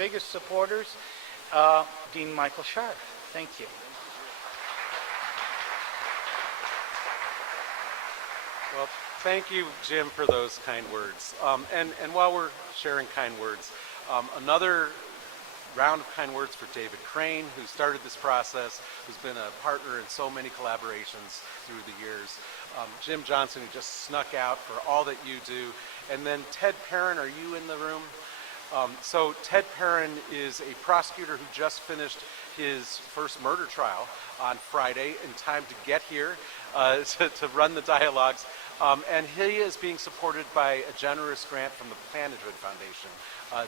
biggest supporters, Dean Michael Scharf. Thank you. Well, thank you, Jim, for those kind words. And while we're sharing kind words, another round of kind words for David Crane, who started this process, who's been a partner in so many collaborations through the years. Jim Johnson, who just snuck out for all that you do. And then Ted Perrin, are you in the room? So Ted Perrin is a prosecutor who just finished his first murder trial on Friday in time to get here to run the dialogues. And he is being supported by a generous grant from the Planethood Foundation.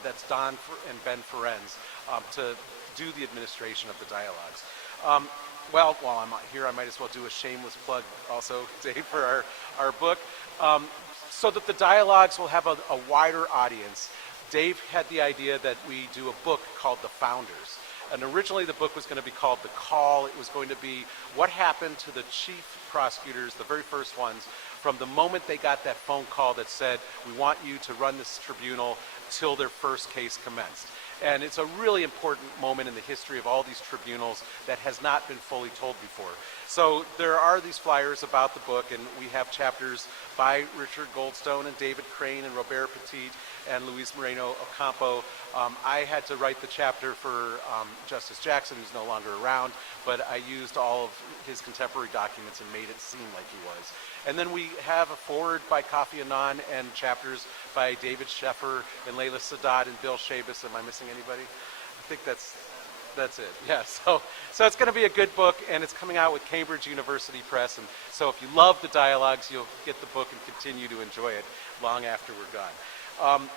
That's Don and Ben Ferenz to do the administration of the dialogues. Well, while I'm here, I might as well do a shameless plug also, Dave, for our book. So that the dialogues will have a wider audience. Dave had the idea that we do a book called The Founders. And originally the book was going to be called The Call. It was going to be what happened to the chief prosecutors, the very first ones, from the moment they got that phone call that said, we want you to run this tribunal till their first case commenced. And it's a really important moment in the history of all these tribunals that has not been fully told before. So there are these flyers about the book, and we have chapters by Richard Goldstone and David Crane and Robert Petit and Luis Moreno Ocampo. I had to write the chapter for Justice Jackson, who's no longer around, but I used all of his contemporary documents and made it seem like he was. And then we have a foreword by Kofi Annan and chapters by David Sheffer and Layla Sadat and Bill Shabas. Am I missing anybody? I think that's it. Yeah, so it's going to be a good book, and it's coming out with Cambridge University Press. And so if you love the dialogues, you'll get the book and continue to enjoy it long after we're gone.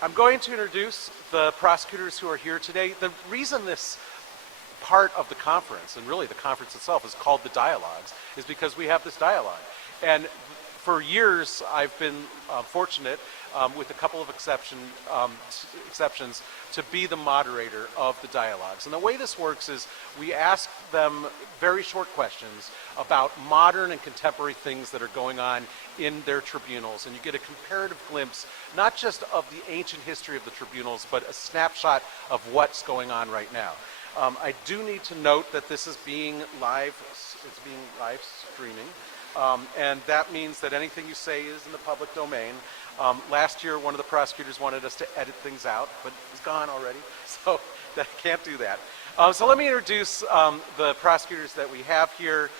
I'm going to introduce the prosecutors who are here today. The reason this part of the conference, and really the conference itself, is called the Dialogues, is because we have this dialogue. And for years, I've been fortunate, with a couple of exceptions, to be the moderator of the dialogues. And the way this works is we ask them very short questions about modern and contemporary things that are going on in their tribunals. And you get a comparative glimpse, not just of the ancient history of the tribunals, but a snapshot of what's going on right now. I do need to note that this is being live streaming. And that means that anything you say is in the public domain. Last year, one of the prosecutors wanted us to edit things out, but it's gone already, so I can't do that. So let me introduce the prosecutors that we have here,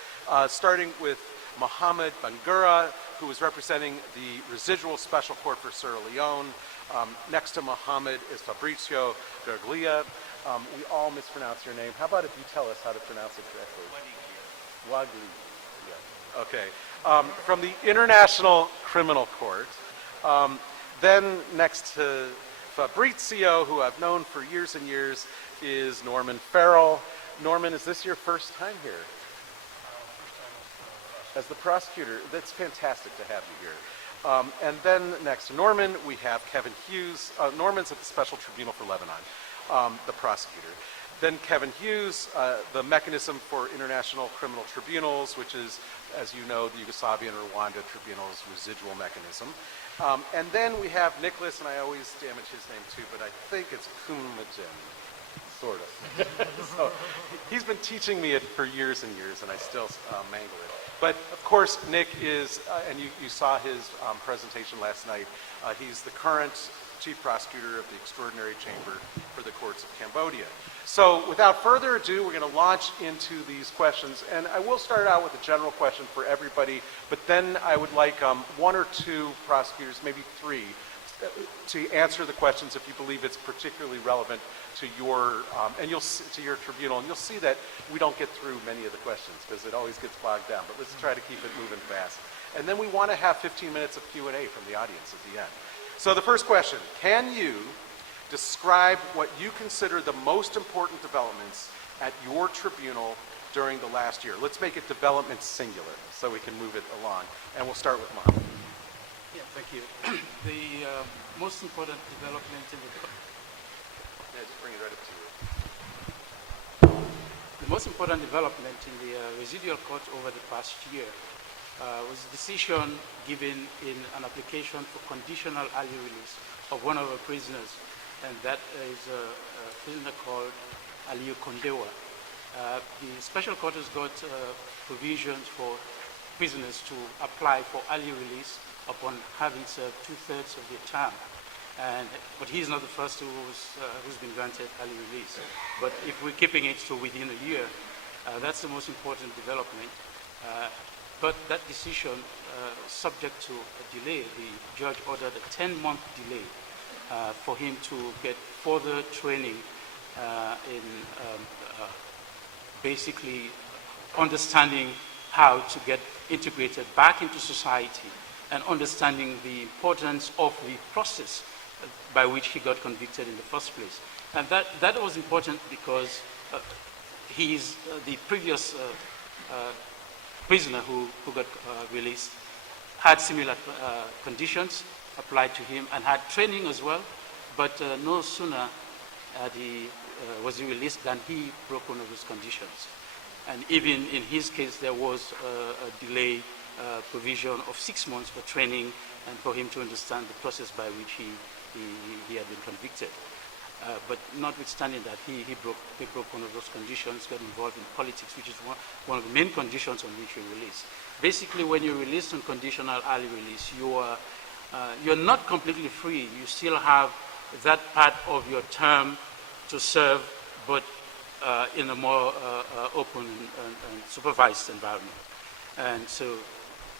starting with Mohammed Bangura, who is representing the Residual Special Court for Sierra Leone. Next to Mohammed is Fabrizio Garglia. We all mispronounce your name. How about if you tell us how to pronounce it correctly? Wagli. Yeah. Okay. From the International Criminal Court. Then next to Fabrizio, who I've known for years and years, is Norman Farrell. Norman, is this your first time here? As the prosecutor. That's fantastic to have you here. And then next to Norman, we have Kevin Hughes. Norman's at the Special Tribunal for Lebanon, the prosecutor. Then Kevin Hughes, the Mechanism for International Criminal Tribunals, which is, as you know, the Yugoslavian Rwanda Tribunal's residual mechanism. And then we have Nicholas, and I always damage his name too, but I think it's Kumajin, sort of. So he's been teaching me it for years and years, and I still mangle it. But of course, Nick is, and you saw his presentation last night, he's the current Chief Prosecutor of the Extraordinary Chamber for the Courts of Cambodia. So without further ado, we're going to launch into these questions. And I will start out with a general question for everybody, but then I would like one or two prosecutors, maybe three, to answer the questions if you believe it's particularly relevant to your to your tribunal. And you'll see that we don't get through many of the questions because it always gets bogged down. But let's try to keep it moving fast. And then we want to have 15 minutes of Q&A from the audience at the end. So the first question, can you describe what you consider the most important developments at your tribunal during the last year? Let's make it development singular so we can move it along. And we'll start with Mohammed. Yeah, thank you. The most important development in the... Yeah, just bring it right up to you. The most important development in the residual court over the past year was a decision given in an application for conditional early release of one of our prisoners and that is a prisoner called Aliyu Kondewa. The Special Court has got provisions for prisoners to apply for early release upon having served 2/3 of their term. But he's not the first who's been granted early release. But if we're keeping it to within a year, that's the most important development. But that decision, subject to a delay, the judge ordered a 10-month delay for him to get further training in basically understanding how to get integrated back into society and understanding the importance of the process by which he got convicted in the first place. And that was important because he's the previous prisoner who got released had similar conditions applied to him and had training as well, but no sooner was he released than he broke one of those conditions. And even in his case, there was a delay provision of 6 months for training and for him to understand the process by which he had been convicted. But notwithstanding that, he broke one of those conditions, got involved in politics, which is one of the main conditions on which you're released. Basically, when you're released on conditional early release, you're not completely free. You still have that part of your term to serve, but in a more open and supervised environment. And so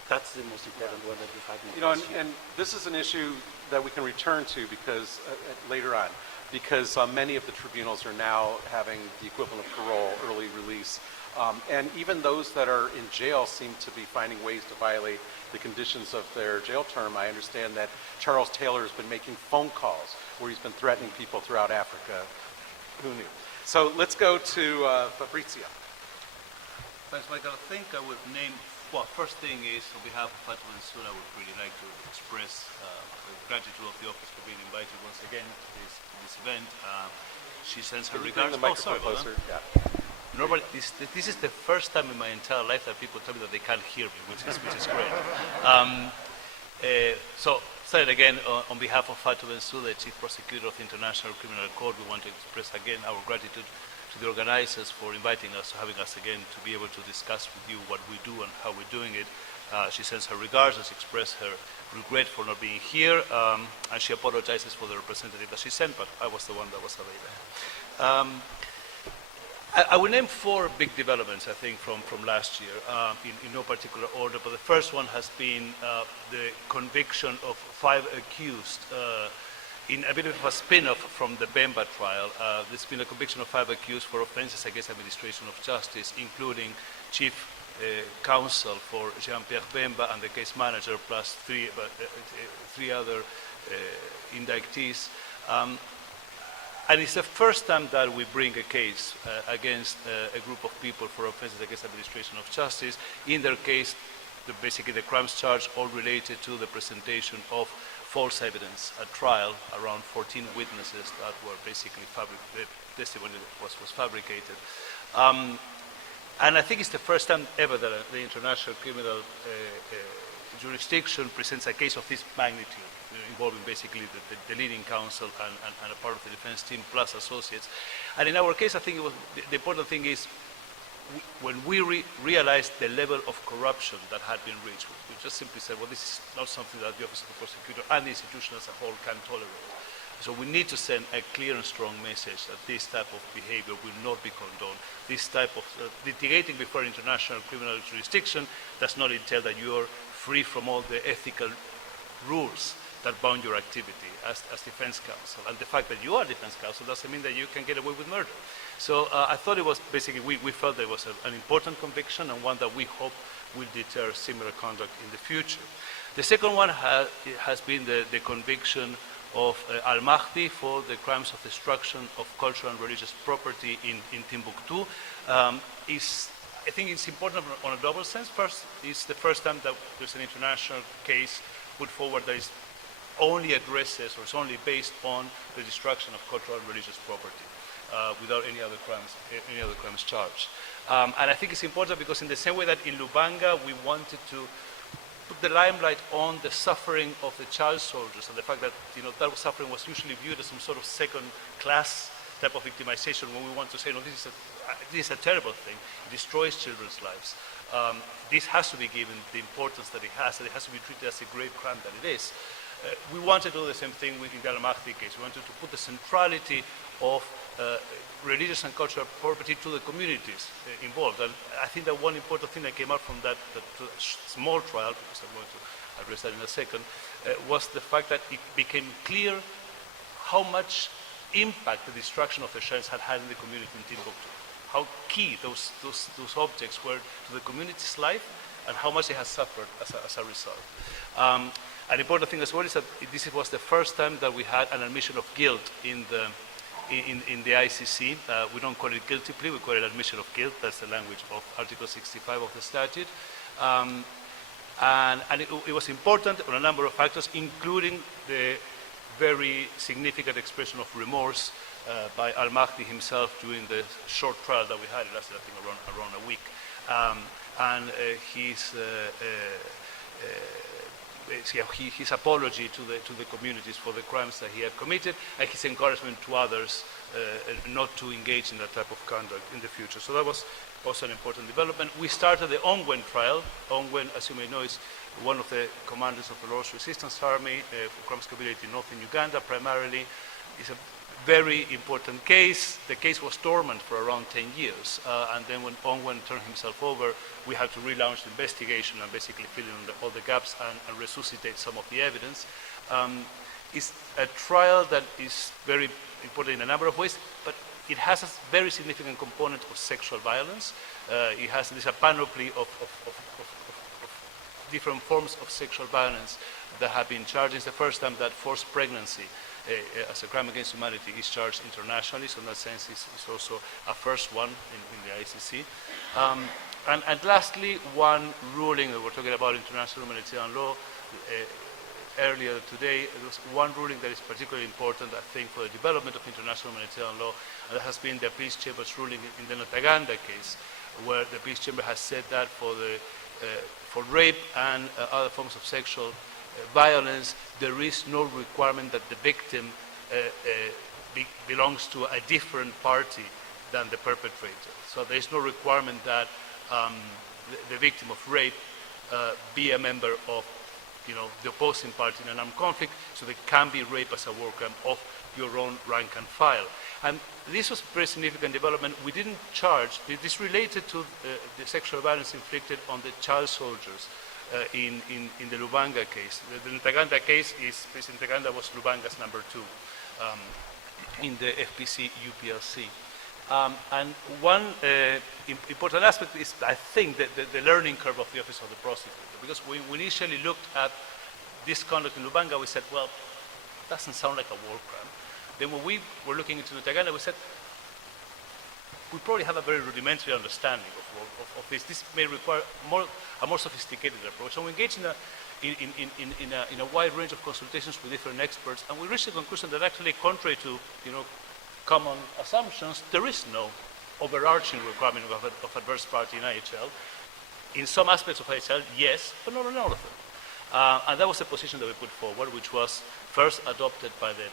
that's the most important one that we've had. You know, and this is an issue that we can return to because later on, because many of the tribunals are now having the equivalent of parole, early release. And even those that are in jail seem to be finding ways to violate the conditions of their jail term. I understand that Charles Taylor has been making phone calls where he's been threatening people throughout Africa. Who knew? So let's go to Fabrizio. Thanks, Michael. I think I would name, well, first thing is, on behalf of Fatima and Suna, I would really like to express the gratitude of the office for being invited once again to this event. She sends her regards. Bring the microphone closer. Yeah. Normally, this is the first time in my entire life that people tell me that they can't hear me, which is great. So, say it again, on behalf of Fatou Bensouda, the Chief Prosecutor of the International Criminal Court, we want to express again our gratitude to the organizers for inviting us, having us again to be able to discuss with you what we do and how we're doing it. She sends her regards and expressed her regret for not being here, and she apologizes for the representative that she sent, but I was the one that was available. I will name 4 big developments, I think, from last year, in no particular order, but the first one has been the conviction of 5 accused in a bit of a spin-off from the Bemba trial. There's been a conviction of 5 accused for offenses against administration of justice, including Chief Counsel for Jean-Pierre Bemba and the case manager, plus 3 other indictees. And it's the first time that we bring a case against a group of people for offenses against administration of justice. In their case, basically the crimes charged all related to the presentation of false evidence at trial, around 14 witnesses that were basically the testimony was fabricated. And I think it's the first time ever that the International Criminal Jurisdiction presents a case of this magnitude, involving basically the leading counsel and a part of the defense team plus associates. And in our case, I think the important thing is when we realized the level of corruption that had been reached, we just simply said, well, this is not something that the Office of the Prosecutor and the institution as a whole can tolerate. So we need to send a clear and strong message that this type of behavior will not be condoned. This type of litigating before international criminal jurisdiction does not entail that you are free from all the ethical rules that bound your activity as defense counsel. And the fact that you are defense counsel doesn't mean that you can get away with murder. So I thought it was basically, we felt there was an important conviction and one that we hope will deter similar conduct in the future. The second one has been the conviction of Almaty for the crimes of destruction of cultural and religious property in Timbuktu. I think it's important on a double sense. First, it's the first time that there's an international case put forward that is only addresses or is only based on the destruction of cultural and religious property without any other crimes charged. And I think it's important because in the same way that in Lubanga we wanted to put the limelight on the suffering of the child soldiers and the fact that that suffering was usually viewed as some sort of second-class type of victimization, when we want to say, no, this is a terrible thing. It destroys children's lives. This has to be given the importance that it has, and it has to be treated as a grave crime that it is. We wanted to do the same thing in the Almaty case. We wanted to put the centrality of religious and cultural property to the communities involved. And I think that one important thing that came out from that small trial, because I'm going to address that in a second, was the fact that it became clear how much impact the destruction of the shrines had had in the community in Timbuktu. How key those objects were to the community's life, and how much it has suffered as a result. An important thing as well is that this was the first time that we had an admission of guilt in the ICC. We don't call it guilty plea, we call it admission of guilt. That's the language of Article 65 of the statute. And it was important on a number of factors, including the very significant expression of remorse by Almaty himself during the short trial that we had. It lasted, I think, around a week. And his apology to the communities for the crimes that he had committed, and his encouragement to others not to engage in that type of conduct in the future. So that was also an important development. We started the Ongwen trial. Ongwen, as you may know, is one of the commanders of the Lord's Resistance Army for crimes committed in northern Uganda primarily. It's a very important case. The case was dormant for around 10 years, and then when Ongwen turned himself over, we had to relaunch the investigation and basically fill in all the gaps and resuscitate some of the evidence. It's a trial that is very important in a number of ways, but it has a very significant component of sexual violence. It has a panoply of different forms of sexual violence that have been charged. It's the first time that forced pregnancy as a crime against humanity is charged internationally, so in that sense it's also a first one in the ICC. And lastly, one ruling that we're talking about, international humanitarian law, earlier today, there was one ruling that is particularly important, I think, for the development of international humanitarian law, and that has been the Appeals Chamber's ruling in the Ntaganda case, where the Appeals Chamber has said that for rape and other forms of sexual violence, there is no requirement that the victim belongs to a different party than the perpetrator. So there is no requirement that the victim of rape be a member of the opposing party in an armed conflict, so there can be rape as a war crime of your own rank and file. And this was a very significant development. We didn't charge, this related to the sexual violence inflicted on the child soldiers in the Lubanga case. The Ntaganda case is, President Ntaganda was Lubanga's number 2 in the FPC UPLC. And one important aspect is, I think, the learning curve of the Office of the Prosecutor. Because when we initially looked at this conduct in Lubanga, we said, well, it doesn't sound like a war crime. Then when we were looking into Ntaganda, we said, we probably have a very rudimentary understanding of this. This may require a more sophisticated approach. So we engaged in a wide range of consultations with different experts, and we reached the conclusion that actually, contrary to common assumptions, there is no overarching requirement of adverse party in IHL. In some aspects of IHL, yes, but not in all of them. And that was the position that we put forward, which was first adopted by the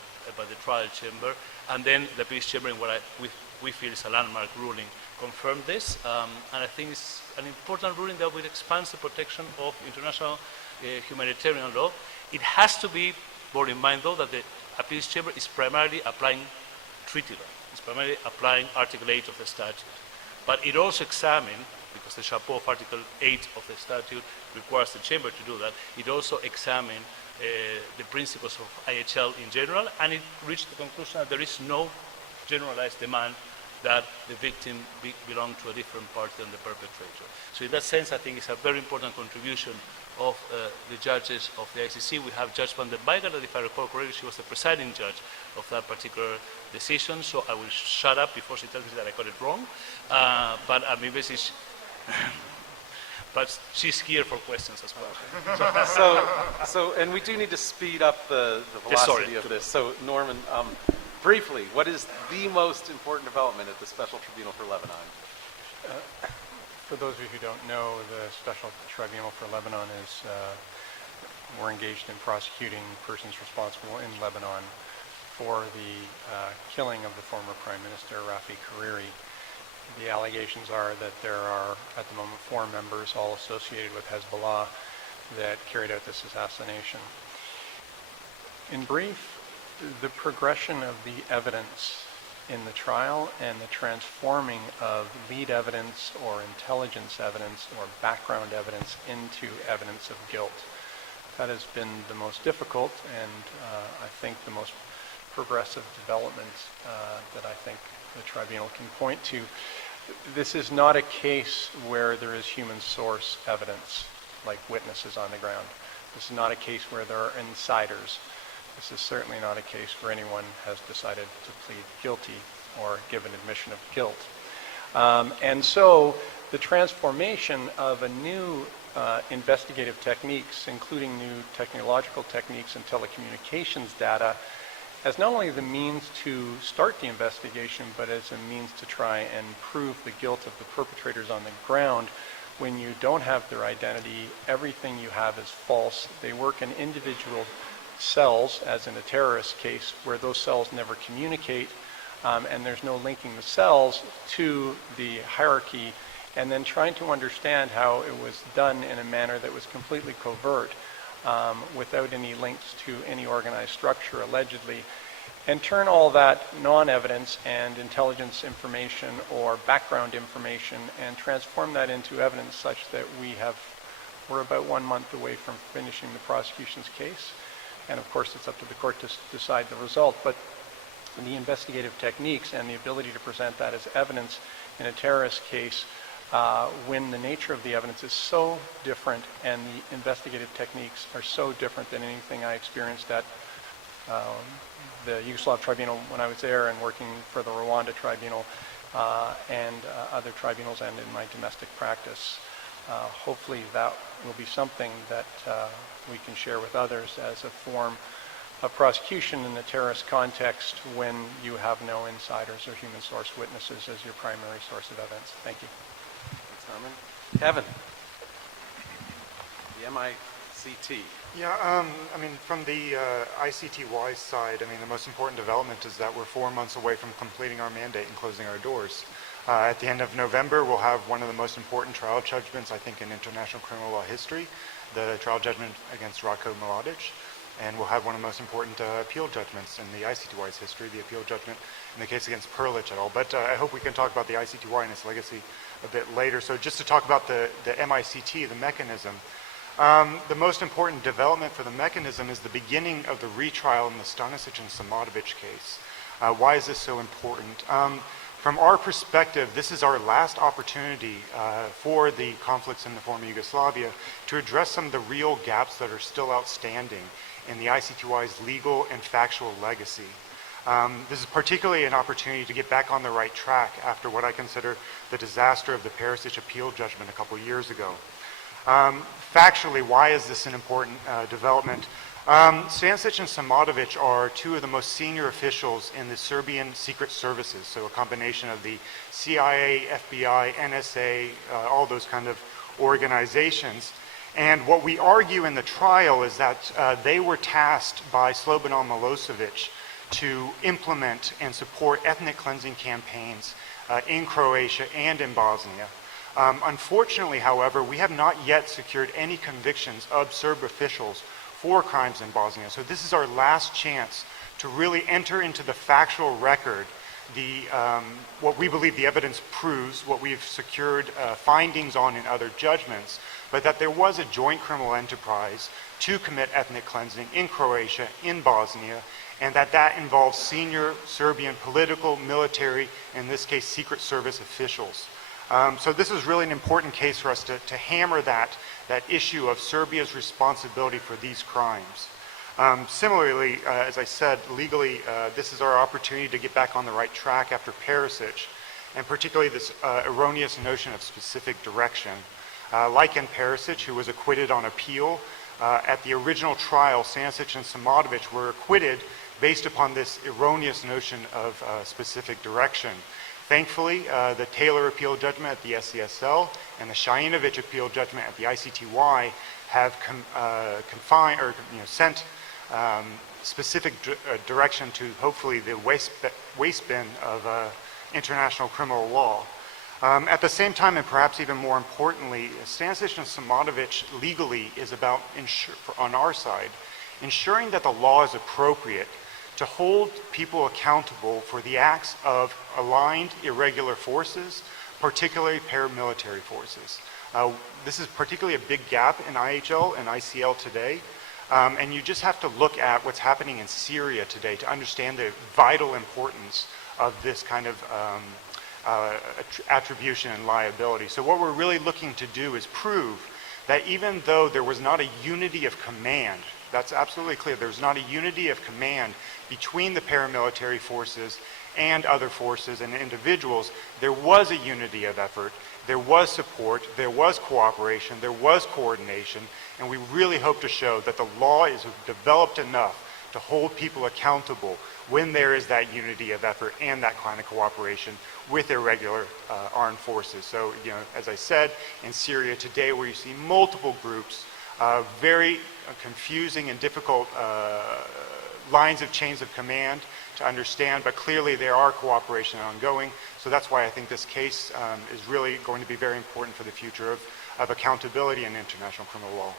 trial chamber, and then the Appeals Chamber, in what we feel is a landmark ruling, confirmed this. And I think it's an important ruling that will expand the protection of international humanitarian law. It has to be borne in mind, though, that the Appeals Chamber is primarily applying treaty law. It's primarily applying Article 8 of the statute. But it also examined, because the chapeau of Article 8 of the statute requires the Chamber to do that, it also examined the principles of IHL in general, and it reached the conclusion that there is no generalized demand that the victim belong to a different party than the perpetrator. So in that sense, I think it's a very important contribution of the judges of the ICC. We have Judge van den Weijger, that if I recall correctly, she was the presiding judge of that particular decision, so I will shut up before she tells me that I got it wrong. But I mean, basically, but she's here for questions as well. And we do need to speed up the velocity of this. So Norman, briefly, what is the most important development at the Special Tribunal for Lebanon? For those of you who don't know, the Special Tribunal for Lebanon is, we're engaged in prosecuting persons responsible in Lebanon for the killing of the former Prime Minister, Rafi Hariri. The allegations are that there are, at the moment, 4 members, all associated with Hezbollah, that carried out this assassination. In brief, the progression of the evidence in the trial and the transforming of lead evidence or intelligence evidence or background evidence into evidence of guilt. That has been the most difficult and I think the most progressive development that I think the tribunal can point to. This is not a case where there is human source evidence like witnesses on the ground. This is not a case where there are insiders. This is certainly not a case where anyone has decided to plead guilty or give an admission of guilt. And so the transformation of a new investigative techniques, including new technological techniques and telecommunications data, as not only the means to start the investigation, but as a means to try and prove the guilt of the perpetrators on the ground. When you don't have their identity, everything you have is false. They work in individual cells, as in a terrorist case, where those cells never communicate, and there's no linking the cells to the hierarchy, and then trying to understand how it was done in a manner that was completely covert, without any links to any organized structure, allegedly, and turn all that non-evidence and intelligence information or background information and transform that into evidence such that we're about 1 month away from finishing the prosecution's case. And of course, it's up to the court to decide the result. But the investigative techniques and the ability to present that as evidence in a terrorist case, when the nature of the evidence is so different and the investigative techniques are so different than anything I experienced at the Yugoslav Tribunal when I was there and working for the Rwanda Tribunal and other tribunals and in my domestic practice. Hopefully that will be something that we can share with others as a form of prosecution in the terrorist context when you have no insiders or human source witnesses as your primary source of evidence. Thank you. Thanks, Norman. Kevin, the MICT. Yeah, I mean, from the ICTY side, I mean, the most important development is that we're 4 months away from completing our mandate and closing our doors. At the end of November, we'll have one of the most important trial judgments, I think, in international criminal law history, the trial judgment against Ratko Mladic. And we'll have one of the most important appeal judgments in the ICTY's history, the appeal judgment in the case against Perlich et al. But I hope we can talk about the ICTY and its legacy a bit later. So just to talk about the MICT, the mechanism, the most important development for the mechanism is the beginning of the retrial in the Stanisic and Samatovic case. Why is this so important? From our perspective, this is our last opportunity for the conflicts in the former Yugoslavia to address some of the real gaps that are still outstanding in the ICTY's legal and factual legacy. This is particularly an opportunity to get back on the right track after what I consider the disaster of the Perisic appeal judgment a couple years ago. Factually, why is this an important development? Stanisic and Samatovic are 2 of the most senior officials in the Serbian secret services, so a combination of the CIA, FBI, NSA, all those kind of organizations. And what we argue in the trial is that they were tasked by Slobodan Milosevic to implement and support ethnic cleansing campaigns in Croatia and in Bosnia. Unfortunately, however, we have not yet secured any convictions of Serb officials for crimes in Bosnia. So this is our last chance to really enter into the factual record, what we believe the evidence proves, what we've secured findings on in other judgments, but that there was a joint criminal enterprise to commit ethnic cleansing in Croatia, in Bosnia, and that involves senior Serbian political, military, in this case, Secret Service officials. So this is really an important case for us to hammer that issue of Serbia's responsibility for these crimes. Similarly, as I said, legally, this is our opportunity to get back on the right track after Perisic, and particularly this erroneous notion of specific direction. Like in Perisic, who was acquitted on appeal, at the original trial, Stanisic and Samatovic were acquitted based upon this erroneous notion of specific direction. Thankfully, the Taylor appeal judgment at the SCSL and the Shayinovich appeal judgment at the ICTY have sent specific direction to hopefully the waste bin of international criminal law. At the same time, and perhaps even more importantly, Stanisic and Simonovic legally is about, on our side, ensuring that the law is appropriate to hold people accountable for the acts of aligned irregular forces, particularly paramilitary forces. This is particularly a big gap in IHL and ICL today. And you just have to look at what's happening in Syria today to understand the vital importance of this kind of attribution and liability. So what we're really looking to do is prove that even though there was not a unity of command, that's absolutely clear, there's not a unity of command between the paramilitary forces and other forces and individuals, there was a unity of effort, there was support, there was cooperation, there was coordination, and we really hope to show that the law is developed enough to hold people accountable when there is that unity of effort and that kind of cooperation with irregular armed forces. So, as I said, in Syria today, where you see multiple groups, very confusing and difficult lines of chains of command to understand, but clearly there are cooperation ongoing. So that's why I think this case is really going to be very important for the future of accountability in international criminal law.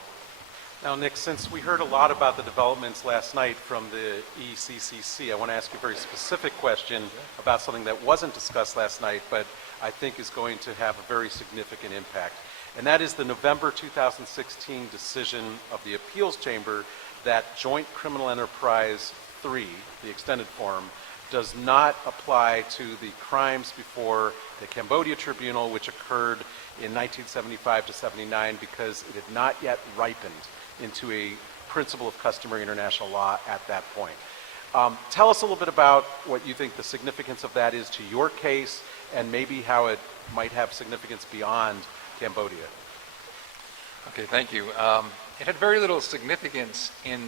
Now, Nick, since we heard a lot about the developments last night from the ECCC, I want to ask you a very specific question about something that wasn't discussed last night, but I think is going to have a very significant impact. And that is the November 2016 decision of the Appeals Chamber that Joint Criminal Enterprise 3, the extended form, does not apply to the crimes before the Cambodia Tribunal, which occurred in 1975 to 79, because it had not yet ripened into a principle of customary international law at that point. Tell us a little bit about what you think the significance of that is to your case, and maybe how it might have significance beyond Cambodia. Okay, thank you. It had very little significance in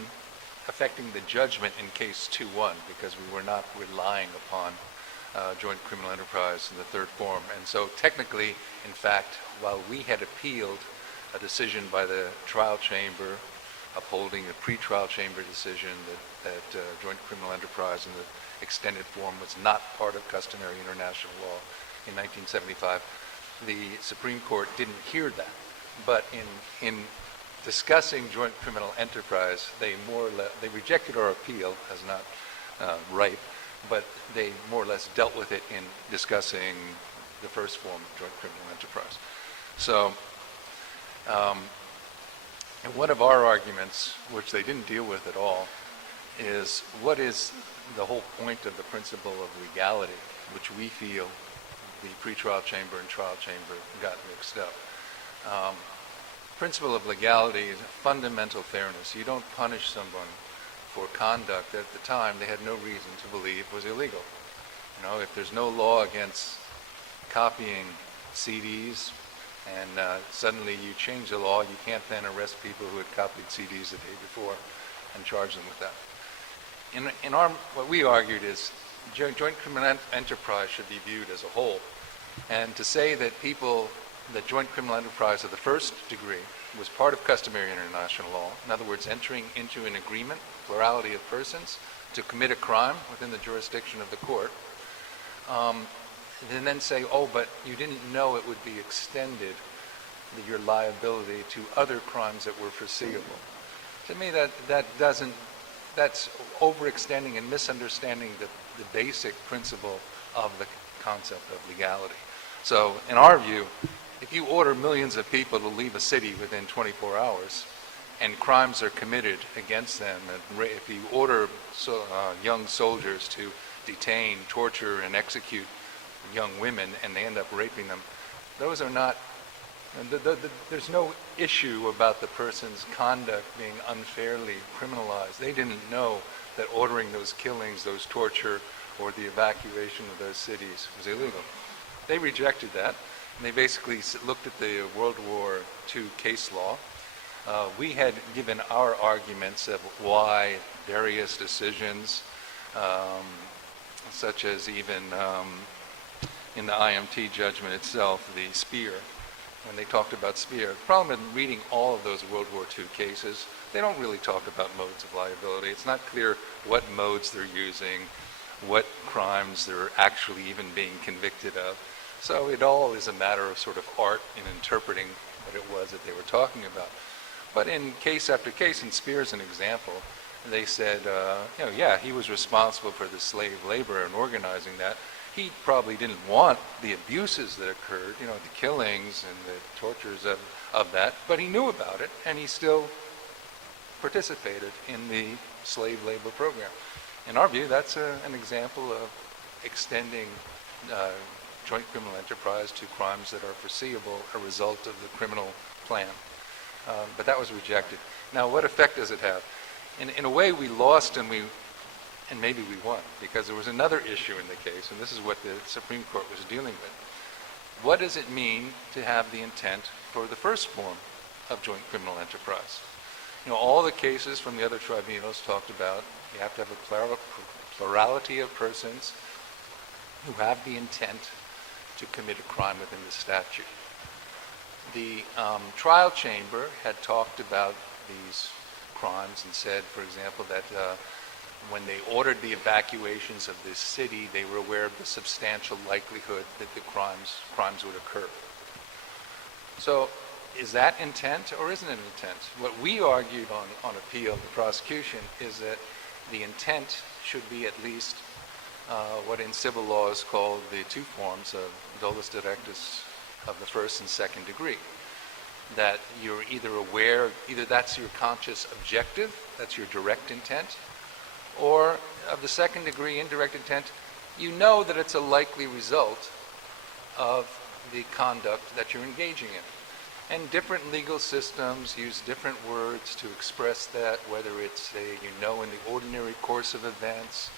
affecting the judgment in case 2-1 because we were not relying upon joint criminal enterprise in the third form. And so technically, in fact, while we had appealed a decision by the trial chamber upholding a pre-trial chamber decision that joint criminal enterprise in the extended form was not part of customary international law in 1975, the Supreme Court didn't hear that. But in discussing joint criminal enterprise, they rejected our appeal as not right, but they more or less dealt with it in discussing the first form of joint criminal enterprise. So, and one of our arguments, which they didn't deal with at all, is what is the whole point of the principle of legality, which we feel the pretrial chamber and trial chamber got mixed up. Principle of legality is fundamental fairness. You don't punish someone for conduct that at the time they had no reason to believe was illegal. If there's no law against copying CDs and suddenly you change the law, you can't then arrest people who had copied CDs the day before and charge them with that. What we argued is joint criminal enterprise should be viewed as a whole. And to say that joint criminal enterprise of the first degree was part of customary international law, in other words, entering into an agreement, plurality of persons, to commit a crime within the jurisdiction of the court, and then say, oh, but you didn't know it would be extended, your liability, to other crimes that were foreseeable. To me, that's overextending and misunderstanding the basic principle of the concept of legality. So, in our view, if you order millions of people to leave a city within 24 hours and crimes are committed against them, and if you order young soldiers to detain, torture, and execute young women and they end up raping them, those are not, there's no issue about the person's conduct being unfairly criminalized. They didn't know that ordering those killings, those torture, or the evacuation of those cities was illegal. They rejected that, and they basically looked at the World War II case law. We had given our arguments of why various decisions, such as even in the IMT judgment itself, the spear, when they talked about spear. The problem in reading all of those World War II cases, they don't really talk about modes of liability. It's not clear what modes they're using, what crimes they're actually even being convicted of. So it all is a matter of sort of art in interpreting what it was that they were talking about. But in case after case, and Spear's an example, they said, yeah, he was responsible for the slave labor and organizing that. He probably didn't want the abuses that occurred, the killings and the tortures of that, but he knew about it, and he still participated in the slave labor program. In our view, that's an example of extending joint criminal enterprise to crimes that are foreseeable, a result of the criminal plan. But that was rejected. Now, what effect does it have? In a way, we lost and maybe we won, because there was another issue in the case, and this is what the Supreme Court was dealing with. What does it mean to have the intent for the first form of joint criminal enterprise? All the cases from the other tribunals talked about you have to have a plurality of persons who have the intent to commit a crime within the statute. The trial chamber had talked about these crimes and said, for example, that when they ordered the evacuations of this city, they were aware of the substantial likelihood that the crimes would occur. So is that intent or isn't it intent? What we argued on appeal, the prosecution, is that the intent should be at least what in civil law is called the two forms of dolus directus of the first and second degree. That you're either aware, either that's your conscious objective, that's your direct intent, or of the second degree indirect intent, you know that it's a likely result of the conduct that you're engaging in. And different legal systems use different words to express that, whether it's in the ordinary course of events.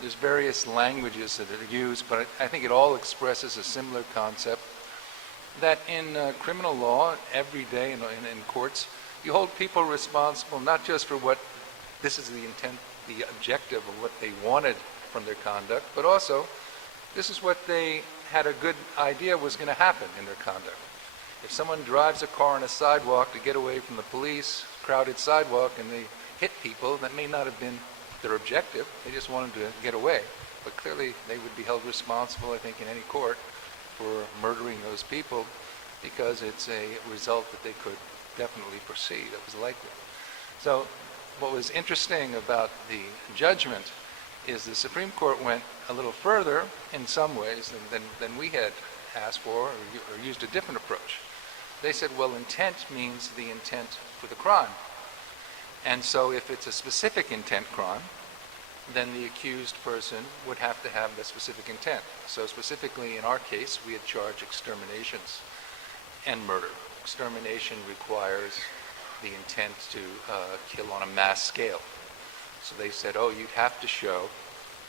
There's various languages that are used, but I think it all expresses a similar concept that in criminal law, every day in courts, you hold people responsible not just for what this is the intent, the objective of what they wanted from their conduct, but also this is what they had a good idea was going to happen in their conduct. If someone drives a car on a sidewalk to get away from the police, crowded sidewalk, and they hit people, that may not have been their objective. They just wanted to get away. But clearly they would be held responsible, I think, in any court for murdering those people because it's a result that they could definitely foresee that was likely. So what was interesting about the judgment is the Supreme Court went a little further in some ways than we had asked for or used a different approach. They said, well, intent means the intent for the crime. And so if it's a specific intent crime, then the accused person would have to have the specific intent. So specifically in our case, we had charged exterminations and murder. Extermination requires the intent to kill on a mass scale. So they said, oh, you'd have to show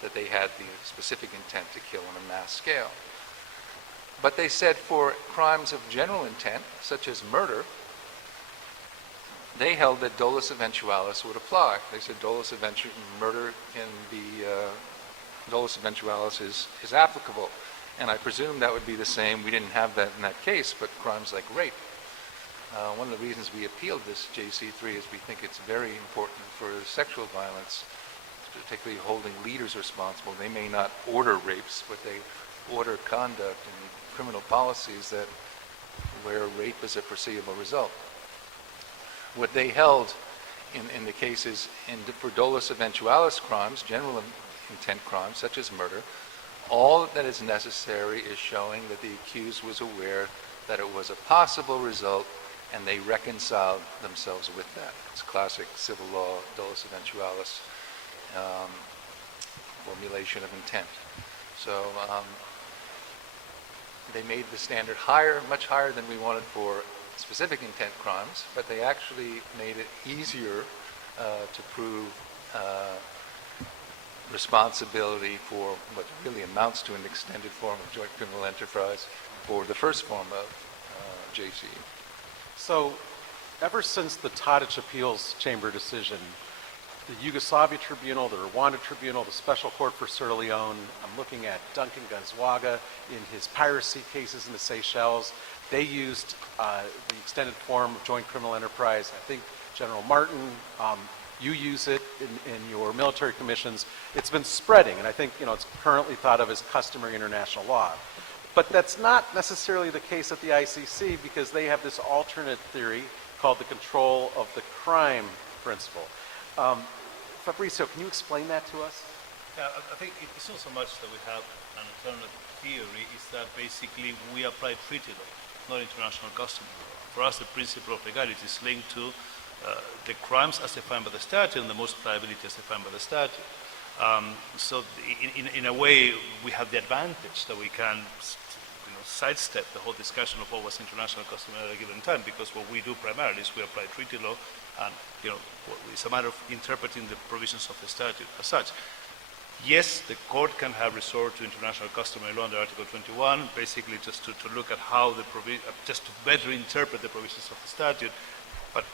that they had the specific intent to kill on a mass scale. But they said for crimes of general intent, such as murder, they held that dolus eventualis would apply. They said murder can be, dolus eventualis is applicable. And I presume that would be the same. We didn't have that in that case, but crimes like rape. One of the reasons we appealed this JC3 is we think it's very important for sexual violence, particularly holding leaders responsible. They may not order rapes, but they order conduct and criminal policies where rape is a foreseeable result. What they held in the cases for dolus eventualis crimes, general intent crimes such as murder, all that is necessary is showing that the accused was aware that it was a possible result and they reconciled themselves with that. It's classic civil law, dolus eventualis formulation of intent. So they made the standard higher, much higher than we wanted for specific intent crimes, but they actually made it easier to prove responsibility for what really amounts to an extended form of joint criminal enterprise for the first form of JC. So ever since the Tadic Appeals Chamber decision, Yugoslavia Tribunal, the Rwanda Tribunal, the Special Court for Sierra Leone. I'm looking at Duncan Gonzaga in his piracy cases in the Seychelles. They used the extended form of joint criminal enterprise. I think General Martin, you use it in your military commissions. It's been spreading, and I think it's currently thought of as customary international law. But that's not necessarily the case at the ICC, because they have this alternate theory called the control of the crime principle. Fabrizio, can you explain that to us? Yeah, I think it's not so much that we have an alternative theory, is that basically we apply treaty law, not international customary law. For us, the principle of legality is linked to the crimes as defined by the statute and the most liability as defined by the statute. So in a way, we have the advantage that we can sidestep the whole discussion of what was international customary at a given time, because what we do primarily is we apply treaty law, and it's a matter of interpreting the provisions of the statute as such. Yes, the court can have resort to international customary law under Article 21, basically just to look at how just to better interpret the provisions of the statute. But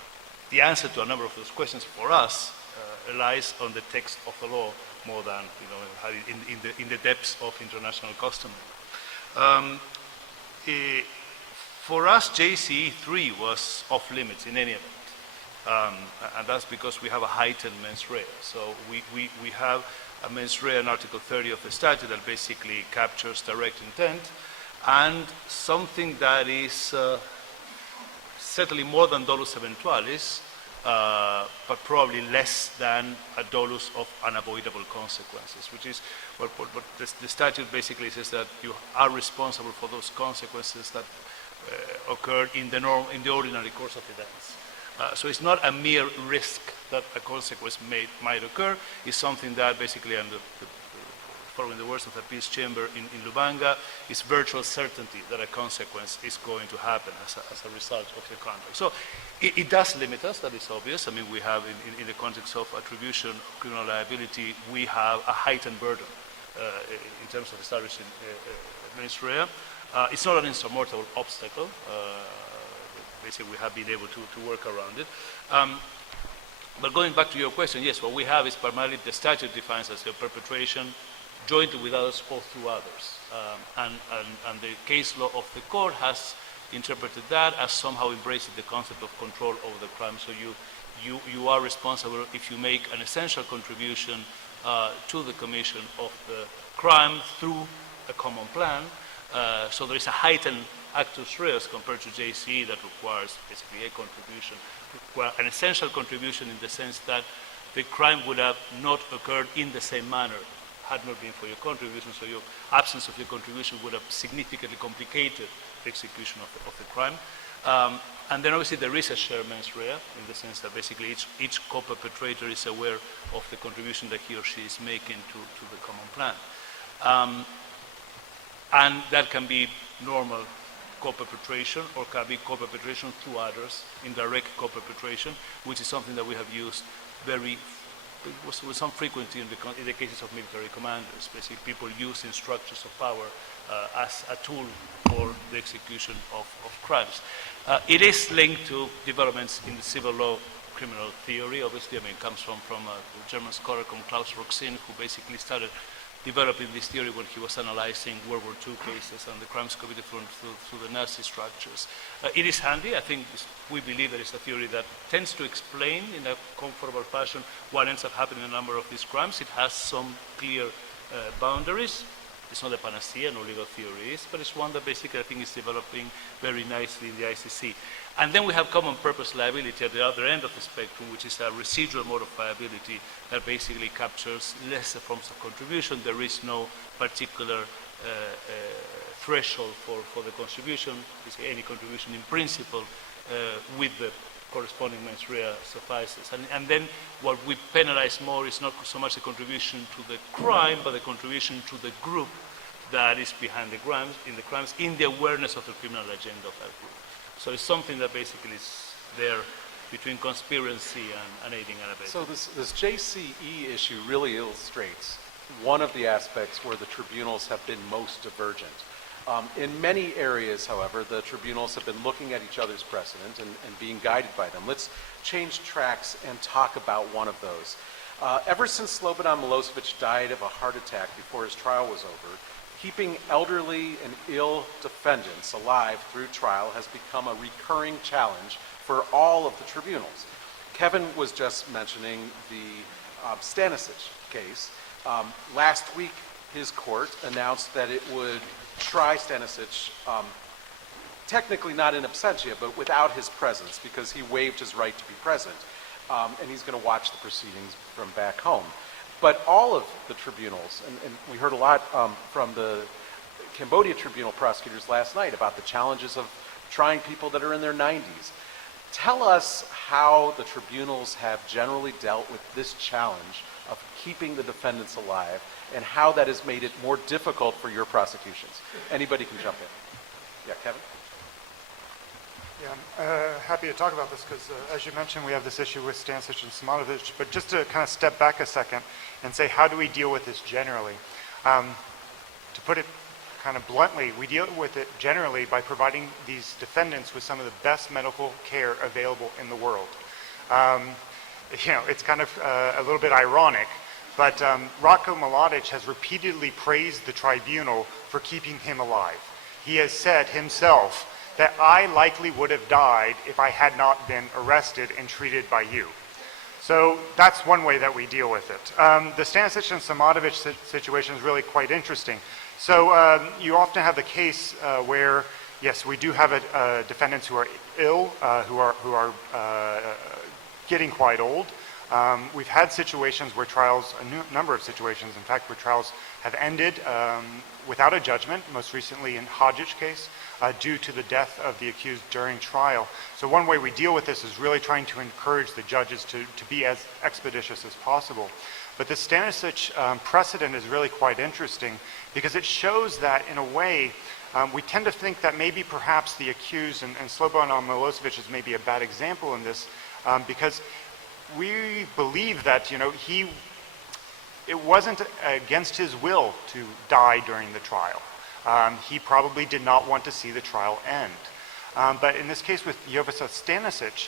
the answer to a number of those questions for us lies on the text of the law more than in the depths of international customary. For us, JCE 3 was off limits in any event. And that's because we have a heightened mens rea. So we have a mens rea in Article 30 of the statute that basically captures direct intent, and something that is certainly more than dolus eventualis, but probably less than a dolus of unavoidable consequences, which is what the statute basically says, that you are responsible for those consequences that occurred in the ordinary course of events. So it's not a mere risk that a consequence might occur. It's something that basically, following the words of the peace chamber in Lubanga, is virtual certainty that a consequence is going to happen as a result of your conduct. So it does limit us, that is obvious. I mean, we have, in the context of attribution of criminal liability, we have a heightened burden in terms of establishing mens rea. It's not an insurmountable obstacle. Basically, we have been able to work around it. But going back to your question, yes, what we have is primarily the statute defines as a perpetration jointly with others or through others. And the case law of the court has interpreted that as somehow embracing the concept of control over the crime. So you are responsible if you make an essential contribution to the commission of the crime through a common plan. So there is a heightened actus reus compared to JCE that requires basically a contribution, an essential contribution in the sense that the crime would have not occurred in the same manner had not been for your contribution. So your absence of your contribution would have significantly complicated the execution of the crime. And then obviously there is a shared mens rea in the sense that basically each co-perpetrator is aware of the contribution that he or she is making to the common plan. And that can be normal co-perpetration or can be co-perpetration through others, indirect co-perpetration, which is something that we have used with some frequency in the cases of military commanders. Basically, people using structures of power as a tool for the execution of crimes. It is linked to developments in the civil law criminal theory. Obviously, I mean, it comes from a German scholar called Klaus Roxin, who basically started developing this theory when he was analyzing World War II cases and the crimes committed through the Nazi structures. It is handy. I think we believe that it's a theory that tends to explain in a comfortable fashion what ends up happening in a number of these crimes. It has some clear boundaries. It's not a panacea, no legal theory is, but it's one that basically I think is developing very nicely in the ICC. And then we have common purpose liability at the other end of the spectrum, which is a residual mode of liability that basically captures lesser forms of contribution. There is no particular threshold for the contribution. Basically, any contribution in principle with the corresponding mens rea suffices. And then what we penalize more is not so much the contribution to the crime, but the contribution to the group that is behind the crimes, in the awareness of the criminal agenda of that group. So it's something that basically is there between conspiracy and aiding and abetting. So this JCE issue really illustrates one of the aspects where the tribunals have been most divergent. In many areas, however, the tribunals have been looking at each other's precedent and being guided by them. Let's change tracks and talk about one of those. Ever since Slobodan Milosevic died of a heart attack before his trial was over, keeping elderly and ill defendants alive through trial has become a recurring challenge for all of the tribunals. Kevin was just mentioning the Stanisic case. Last week, his court announced that it would try Stanisic, technically not in absentia, but without his presence, because he waived his right to be present. And he's going to watch the proceedings from back home. But all of the tribunals, and we heard a lot from the Cambodia tribunal prosecutors last night about the challenges of trying people that are in their 90s. Tell us how the tribunals have generally dealt with this challenge of keeping the defendants alive and how that has made it more difficult for your prosecutions. Anybody can jump in. Yeah, Kevin? Yeah, I'm happy to talk about this because, as you mentioned, we have this issue with Stanisic and Simonovic. But just to kind of step back a second and say, how do we deal with this generally? To put it kind of bluntly, we deal with it generally by providing these defendants with some of the best medical care available in the world. It's kind of a little bit ironic, but Ratko Mladic has repeatedly praised the tribunal for keeping him alive. He has said himself that I likely would have died if I had not been arrested and treated by you. So that's one way that we deal with it. The Stanisic and Simonovic situation is really quite interesting. So you often have the case where, yes, we do have defendants who are ill, who are getting quite old. We've had situations where trials, a number of situations, in fact, where trials have ended without a judgment, most recently in Hadjic case, due to the death of the accused during trial. So one way we deal with this is really trying to encourage the judges to be as expeditious as possible. But the Stanisic precedent is really quite interesting because it shows that, in a way, we tend to think that maybe perhaps the accused, and Slobodan Milosevic is maybe a bad example in this, because we believe that, it wasn't against his will to die during the trial. He probably did not want to see the trial end. But in this case with Jovica Stanisic,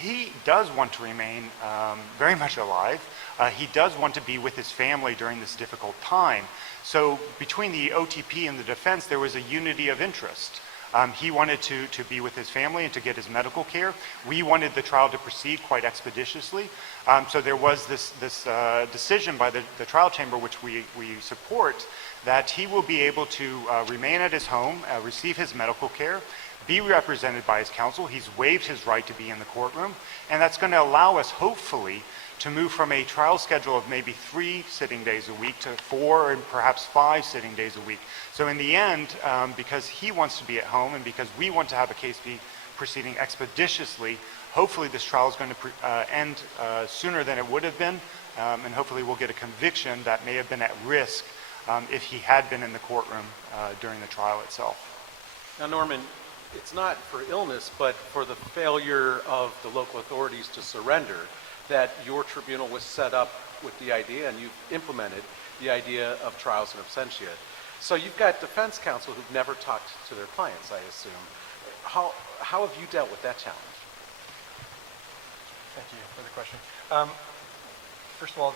he does want to remain very much alive. He does want to be with his family during this difficult time. So between the OTP and the defense, there was a unity of interest. He wanted to be with his family and to get his medical care. We wanted the trial to proceed quite expeditiously. So there was this decision by the trial chamber, which we support, that he will be able to remain at his home, receive his medical care, be represented by his counsel. He's waived his right to be in the courtroom, and that's going to allow us, hopefully, to move from a trial schedule of maybe 3 sitting days a week to 4 and perhaps 5 sitting days a week. So in the end, because he wants to be at home and because we want to have a case be proceeding expeditiously, hopefully this trial is going to end sooner than it would have been, and hopefully we'll get a conviction that may have been at risk if he had been in the courtroom during the trial itself. Now, Norman, it's not for illness, but for the failure of the local authorities to surrender that your tribunal was set up with the idea, and you've implemented the idea of trials in absentia. So you've got defense counsel who've never talked to their clients, I assume. How have you dealt with that challenge? Thank you for the question. First of all,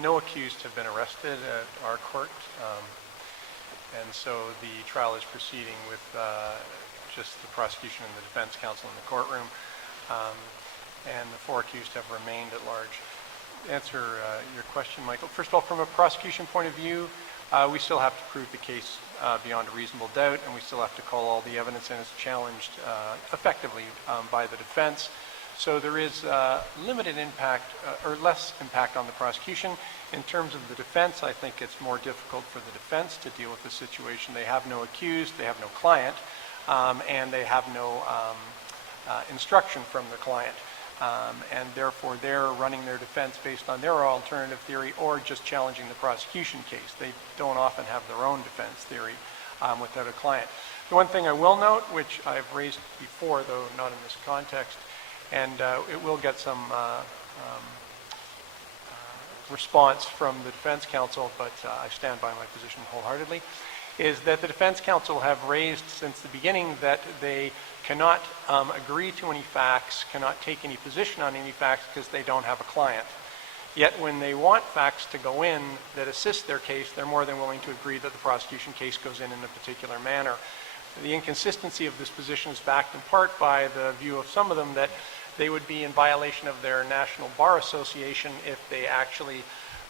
no accused have been arrested at our court, and so the trial is proceeding with just the prosecution and the defense counsel in the courtroom, and the 4 accused have remained at large. To answer your question, Michael, first of all, from a prosecution point of view, we still have to prove the case beyond a reasonable doubt, and we still have to call all the evidence, and it's challenged effectively by the defense. So there is limited impact, or less impact on the prosecution. In terms of the defense, I think it's more difficult for the defense to deal with the situation. They have no accused, they have no client, and they have no instruction from the client. And therefore they're running their defense based on their alternative theory or just challenging the prosecution case. They don't often have their own defense theory without a client. The one thing I will note, which I've raised before, though not in this context, and it will get some response from the defense counsel, but I stand by my position wholeheartedly, is that the defense counsel have raised since the beginning that they cannot agree to any facts, cannot take any position on any facts because they don't have a client. Yet when they want facts to go in that assist their case, they're more than willing to agree that the prosecution case goes in a particular manner. The inconsistency of this position is backed in part by the view of some of them that they would be in violation of their National Bar Association if they actually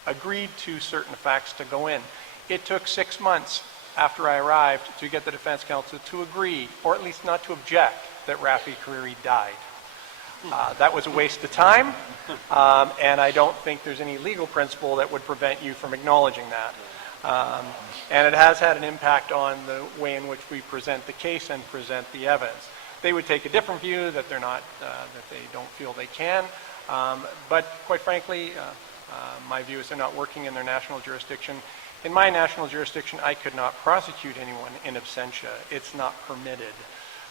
agreed to certain facts to go in. It took 6 months after I arrived to get the defense counsel to agree, or at least not to object, that Rafi Kariri died. That was a waste of time, and I don't think there's any legal principle that would prevent you from acknowledging that. And it has had an impact on the way in which we present the case and present the evidence. They would take a different view, that they're not, that they don't feel they can, but quite frankly, my view is they're not working in their national jurisdiction. In my national jurisdiction, I could not prosecute anyone in absentia. It's not permitted.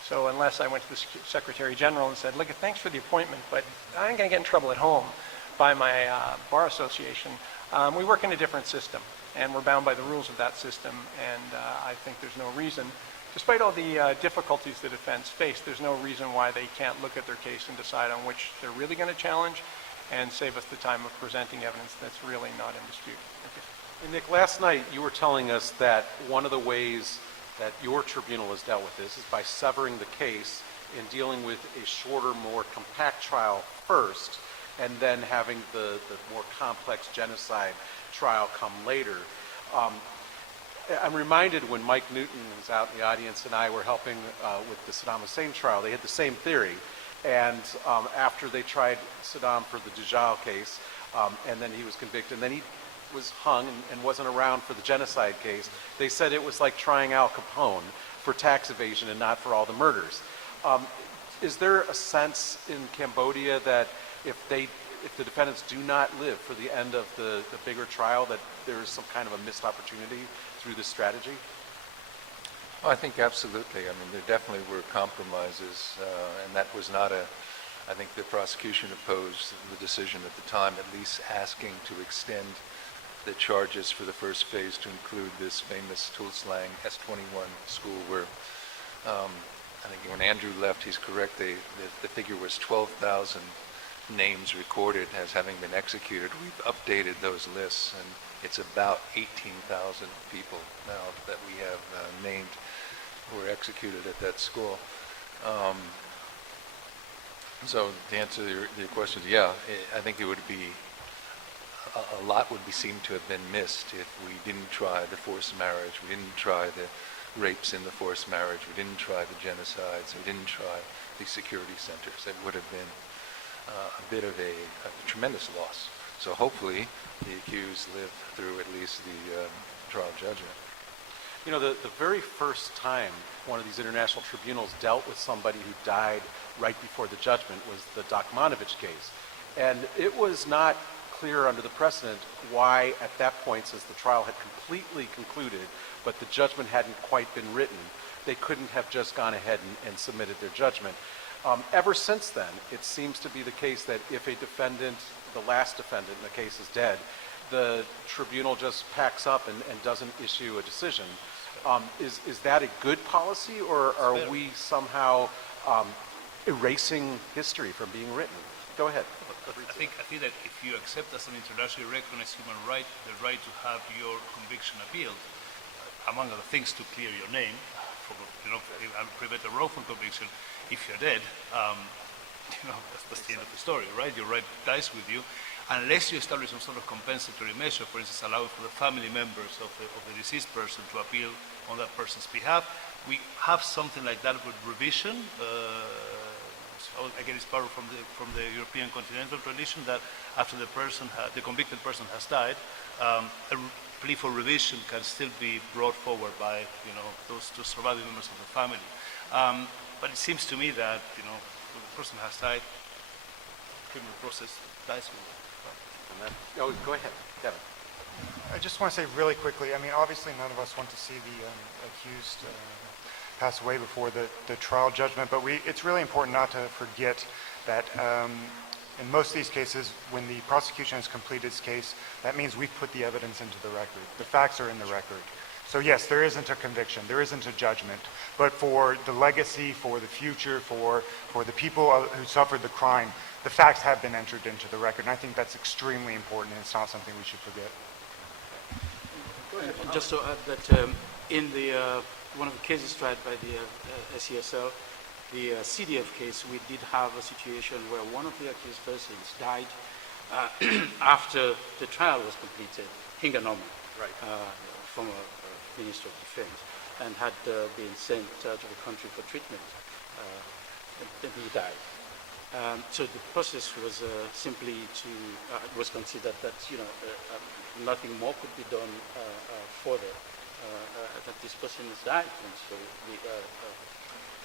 So unless I went to the Secretary General and said, look, thanks for the appointment, but I ain't going to get in trouble at home by my Bar Association, we work in a different system, and we're bound by the rules of that system, and I think there's no reason, despite all the difficulties the defense face, there's no reason why they can't look at their case and decide on which they're really going to challenge and save us the time of presenting evidence that's really not in dispute. Thank you. And Nick, last night you were telling us that one of the ways that your tribunal has dealt with this is by severing the case and dealing with a shorter, more compact trial first, and then having the more complex genocide trial come later. I'm reminded when Mike Newton was out in the audience and I were helping with the Saddam Hussein trial, they had the same theory. And after they tried Saddam for the Dujal case, and then he was convicted, and then he was hung and wasn't around for the genocide case, they said it was like trying Al Capone for tax evasion and not for all the murders. Is there a sense in Cambodia that if the defendants do not live for the end of the bigger trial, that there is some kind of a missed opportunity through this strategy? Oh, I think absolutely. I mean, there definitely were compromises, and that was not I think the prosecution opposed the decision at the time, at least asking to extend the charges for the first phase to include this famous Tulslang S21 school where, I think when Andrew left, he's correct, the figure was 12,000 names recorded as having been executed. We've updated those lists, and it's about 18,000 people now that we have named who were executed at that school. So to answer your question, yeah, I think it would be, a lot would be seen to have been missed if we didn't try the forced marriage, we didn't try the rapes in the forced marriage, we didn't try the genocides, we didn't try the security centers. It would have been a bit of a tremendous loss. So hopefully the accused live through at least the trial judgment. You know, the very first time one of these international tribunals dealt with somebody who died right before the judgment was the Dokmanovich case. And it was not clear under the precedent why at that point, since the trial had completely concluded, but the judgment hadn't quite been written, they couldn't have just gone ahead and submitted their judgment. Ever since then, it seems to be the case that if a defendant, the last defendant in the case is dead, the tribunal just packs up and doesn't issue a decision. Is that a good policy, or are we somehow erasing history from being written? Go ahead. I think that if you accept as an internationally recognized human right the right to have your conviction appealed, among other things to clear your name, and prevent a wrongful conviction, if you're dead, that's the end of the story, right? Your right dies with you, unless you establish some sort of compensatory measure, for instance, allowing for the family members of the deceased person to appeal on that person's behalf. We have something like that with revision. Again, it's borrowed from the European continental tradition that after the convicted person has died, a plea for revision can still be brought forward by those surviving members of the family. But it seems to me that when the person has died, criminal process dies with it. Go ahead, Kevin. I just want to say really quickly, I mean, obviously none of us want to see the accused pass away before the trial judgment, but it's really important not to forget that in most of these cases, when the prosecution has completed its case, that means we've put the evidence into the record. The facts are in the record. So yes, there isn't a conviction, there isn't a judgment, but for the legacy, for the future, for the people who suffered the crime, the facts have been entered into the record, and I think that's extremely important, and it's not something we should forget. Just to add that in the one of the cases tried by the SESL, the CDF case, we did have a situation where one of the accused persons died after the trial was completed, Hinganoma, Right. former Minister of Defense, and had been sent to the country for treatment. And he died. So the process was simply to, it was considered that, nothing more could be done further, that this person has died. And so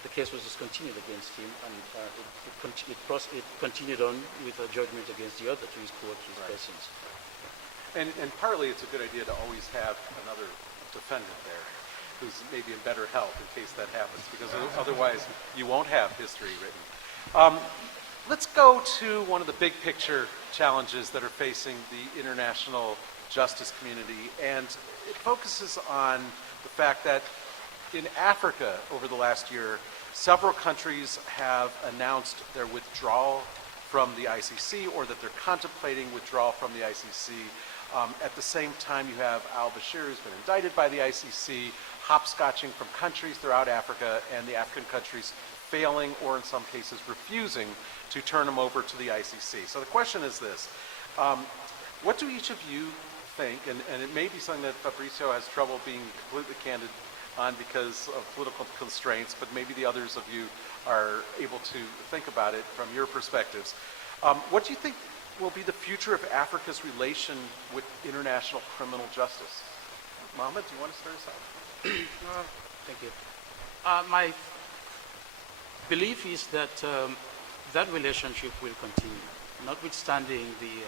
the case was discontinued against him, and it continued on with a judgment against the other two accused persons. And partly it's a good idea to always have another defendant there who's maybe in better health in case that happens, because otherwise you won't have history written. Let's go to one of the big picture challenges that are facing the international justice community, and it focuses on the fact that in Africa over the last year, several countries have announced their withdrawal from the ICC, or that they're contemplating withdrawal from the ICC. At the same time, you have al-Bashir, who's been indicted by the ICC, hopscotching from countries throughout Africa, and the African countries failing, or in some cases refusing, to turn them over to the ICC. So the question is this: what do each of you think, and it may be something that Fabrizio has trouble being completely candid on because of political constraints, but maybe the others of you are able to think about it from your perspectives. What do you think will be the future of Africa's relation with international criminal justice? Mohammed, do you want to start us out? Thank you. My belief is that that relationship will continue, notwithstanding the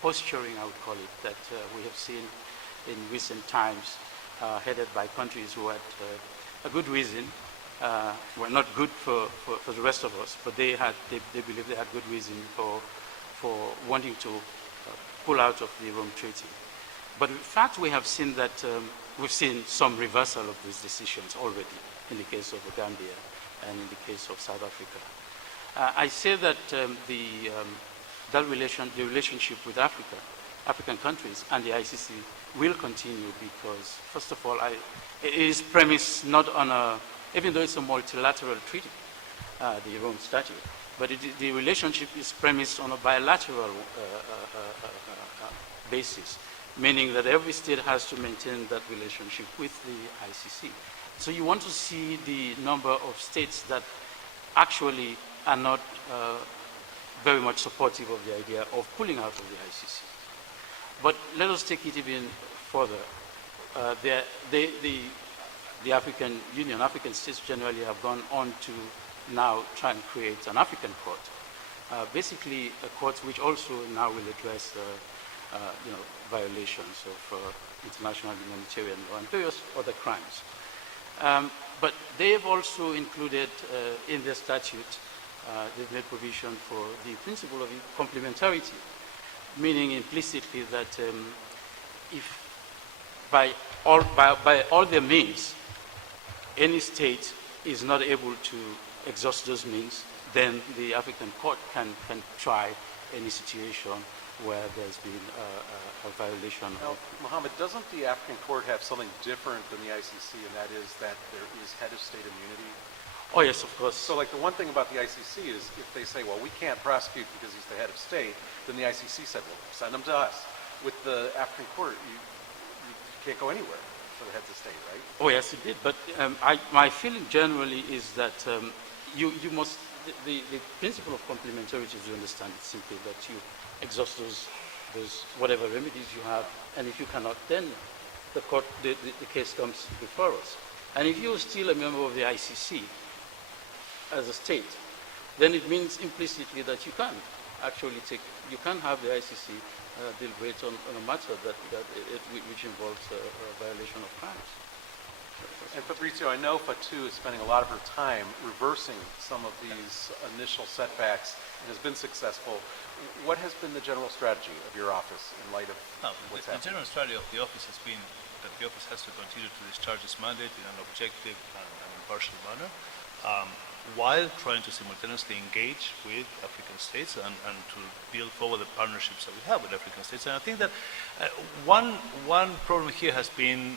posturing, I would call it, that we have seen in recent times, headed by countries who had a good reason, well, not good for the rest of us, but they believe they had good reason for wanting to pull out of the Rome Treaty. But in fact, we have seen that we've seen some reversal of these decisions already in the case of the Gambia and in the case of South Africa. I say that the relationship with African countries and the ICC will continue because, first of all, it is premised not on even though it's a multilateral treaty, the Rome Statute, but the relationship is premised on a bilateral basis, meaning that every state has to maintain that relationship with the ICC. So you want to see the number of states that actually are not very much supportive of the idea of pulling out of the ICC. But let us take it even further. The African Union, African states generally have gone on to now try and create an African court. Basically a court which also now will address violations of international humanitarian law and various other crimes. But they have also included in their statute, they've made provision for the principle of complementarity, meaning implicitly that if by all their means, any state is not able to exhaust those means, then the African court can try any situation where there's been a violation now, of... Mohammed, doesn't the African court have something different than the ICC, and that is that there is head of state immunity? Oh, yes, of course. So, like, the one thing about the ICC is if they say, well, we can't prosecute because he's the head of state, then the ICC said, well, send him to us. With the African court, you can't go anywhere for the heads of state, right? Oh, yes, it did. But my feeling generally is that you must, the principle of complementarity, as you understand, it's simply that you exhaust those whatever remedies you have, and if you cannot, then the court, the case comes before us. And if you're still a member of the ICC as a state, then it means implicitly that you can actually you can have the ICC deliberate on a matter which involves a violation of crimes. And Fabrizio, I know Fatou is spending a lot of her time reversing some of these initial setbacks and has been successful. What has been the general strategy of your office in light of what's The happening? general strategy of the office has been that the office has to continue to discharge its mandate in an objective and impartial manner, while trying to simultaneously engage with African states and to build forward the partnerships that we have with African states. And I think that one problem here has been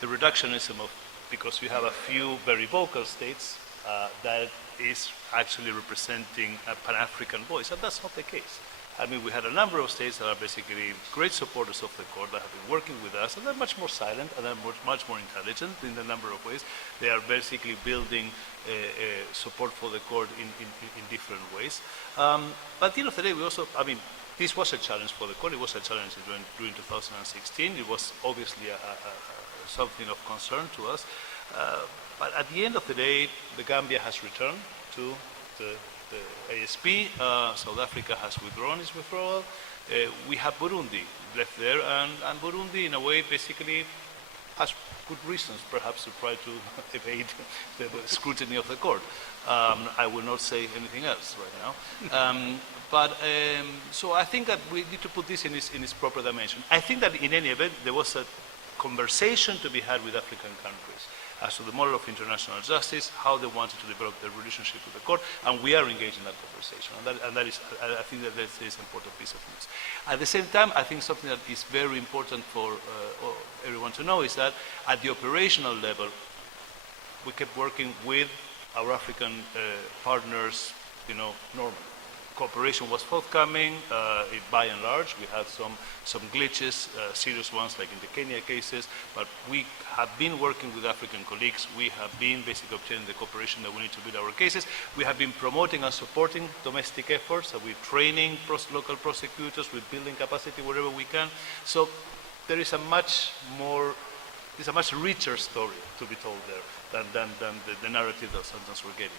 the reductionism of, because we have a few very vocal states that is actually representing a Pan-African voice, and that's not the case. I mean, we had a number of states that are basically great supporters of the court that have been working with us, and they're much more silent and they're much more intelligent in a number of ways. They are basically building support for the court in different ways. But at the end of the day, we also, I mean, this was a challenge for the court. It was a challenge during 2016. It was obviously something of concern to us. But at the end of the day, the Gambia has returned to the ASP. South Africa has withdrawn its withdrawal. We have Burundi left there, and Burundi, in a way, basically has good reasons, perhaps, to try to evade the scrutiny of the court. I will not say anything else right now. So I think that we need to put this in its proper dimension. I think that in any event, there was a conversation to be had with African countries as to the model of international justice, how they wanted to develop their relationship with the court, and we are engaged in that conversation. And that is, I think that is an important piece of news. At the same time, I think something that is very important for everyone to know is that at the operational level, we kept working with our African partners, normally. Cooperation was forthcoming, by and large. We had some glitches, serious ones like in the Kenya cases, but we have been working with African colleagues. We have been basically obtaining the cooperation that we need to build our cases. We have been promoting and supporting domestic efforts. So we're training local prosecutors, we're building capacity wherever we can. So there is a much richer story to be told there than the narrative that sometimes we're getting.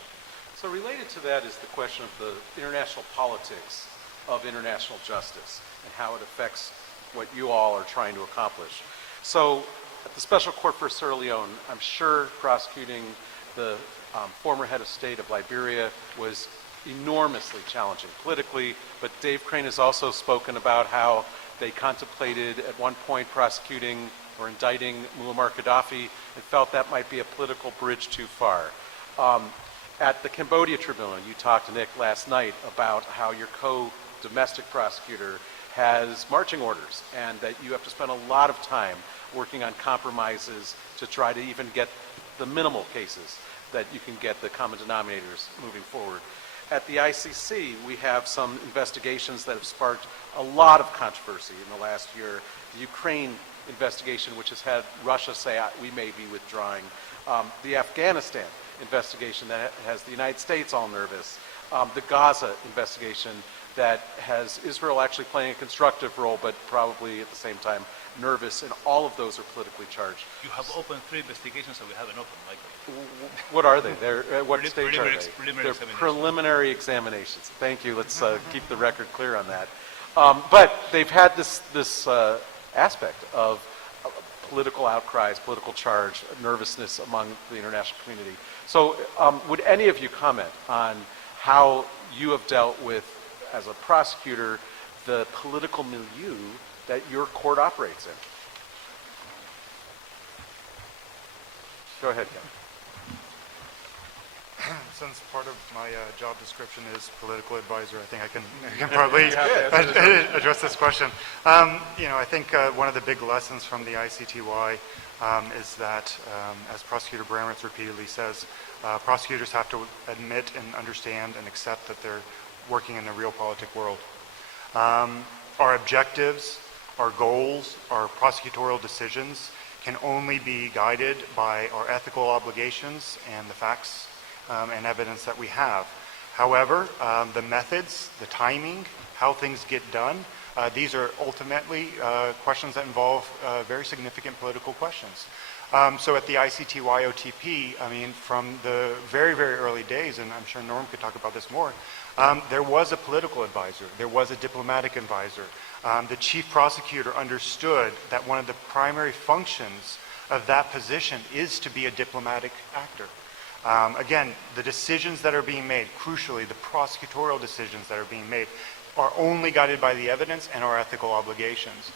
So related to that is the question of the international politics of international justice and how it affects what you all are trying to accomplish. So at the Special Court for Sierra Leone, I'm sure prosecuting the former head of state of Liberia was enormously challenging politically, but Dave Crane has also spoken about how they contemplated at one point prosecuting or indicting Muammar Gaddafi and felt that might be a political bridge too far. At the Cambodia Tribunal, you talked to Nick last night about how your co-domestic prosecutor has marching orders and that you have to spend a lot of time working on compromises to try to even get the minimal cases that you can get the common denominators moving forward. At the ICC, we have some investigations that have sparked a lot of controversy in the last year. The Ukraine investigation, which has had Russia say, we may be withdrawing. The Afghanistan investigation that has the United States all nervous. The Gaza investigation that has Israel actually playing a constructive role, but probably at the same time nervous, and all of those are politically charged. You have opened 3 investigations that we haven't opened, Michael. What are they? At what stage are they? Preliminary They're preliminary examinations. Thank you. Let's keep the record clear on that. But they've had this aspect of political outcries, political charge, nervousness among the international community. So would any of you comment on how you have dealt with, as a prosecutor, the political milieu that your court operates in? Go ahead, Ken. Since part of my job description is political advisor, I think I can probably address this question. I think one of the big lessons from the ICTY is that, as Prosecutor Bramritz repeatedly says, prosecutors have to admit and understand and accept that they're working in the realpolitik world. Our objectives, our goals, our prosecutorial decisions can only be guided by our ethical obligations and the facts and evidence that we have. However, the methods, the timing, how things get done, these are ultimately questions that involve very significant political questions. So at the ICTY-OTP, from the very, very early days, and I'm sure Norm could talk about this more, there was a political advisor, there was a diplomatic advisor. The chief prosecutor understood that one of the primary functions of that position is to be a diplomatic actor. Again, the decisions that are being made, crucially, the prosecutorial decisions that are being made, are only guided by the evidence and our ethical obligations.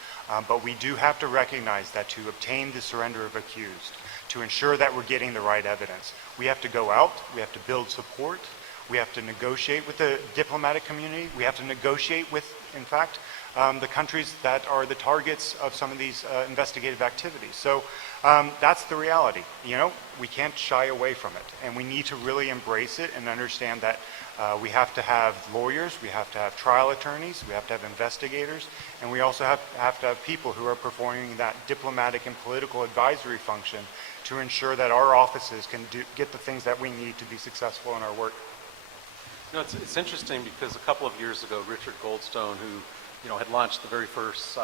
But we do have to recognize that to obtain the surrender of accused, to ensure that we're getting the right evidence, we have to go out, we have to build support, we have to negotiate with the diplomatic community, we have to negotiate with, in fact, the countries that are the targets of some of these investigative activities. So that's the reality. You know, we can't shy away from it, and we need to really embrace it and understand that we have to have lawyers, we have to have trial attorneys, we have to have investigators, and we also have to have people who are performing that diplomatic and political advisory function to ensure that our offices can get the things that we need to be successful in our work. You know, it's interesting because a couple of years ago, Richard Goldstone, who had launched the very first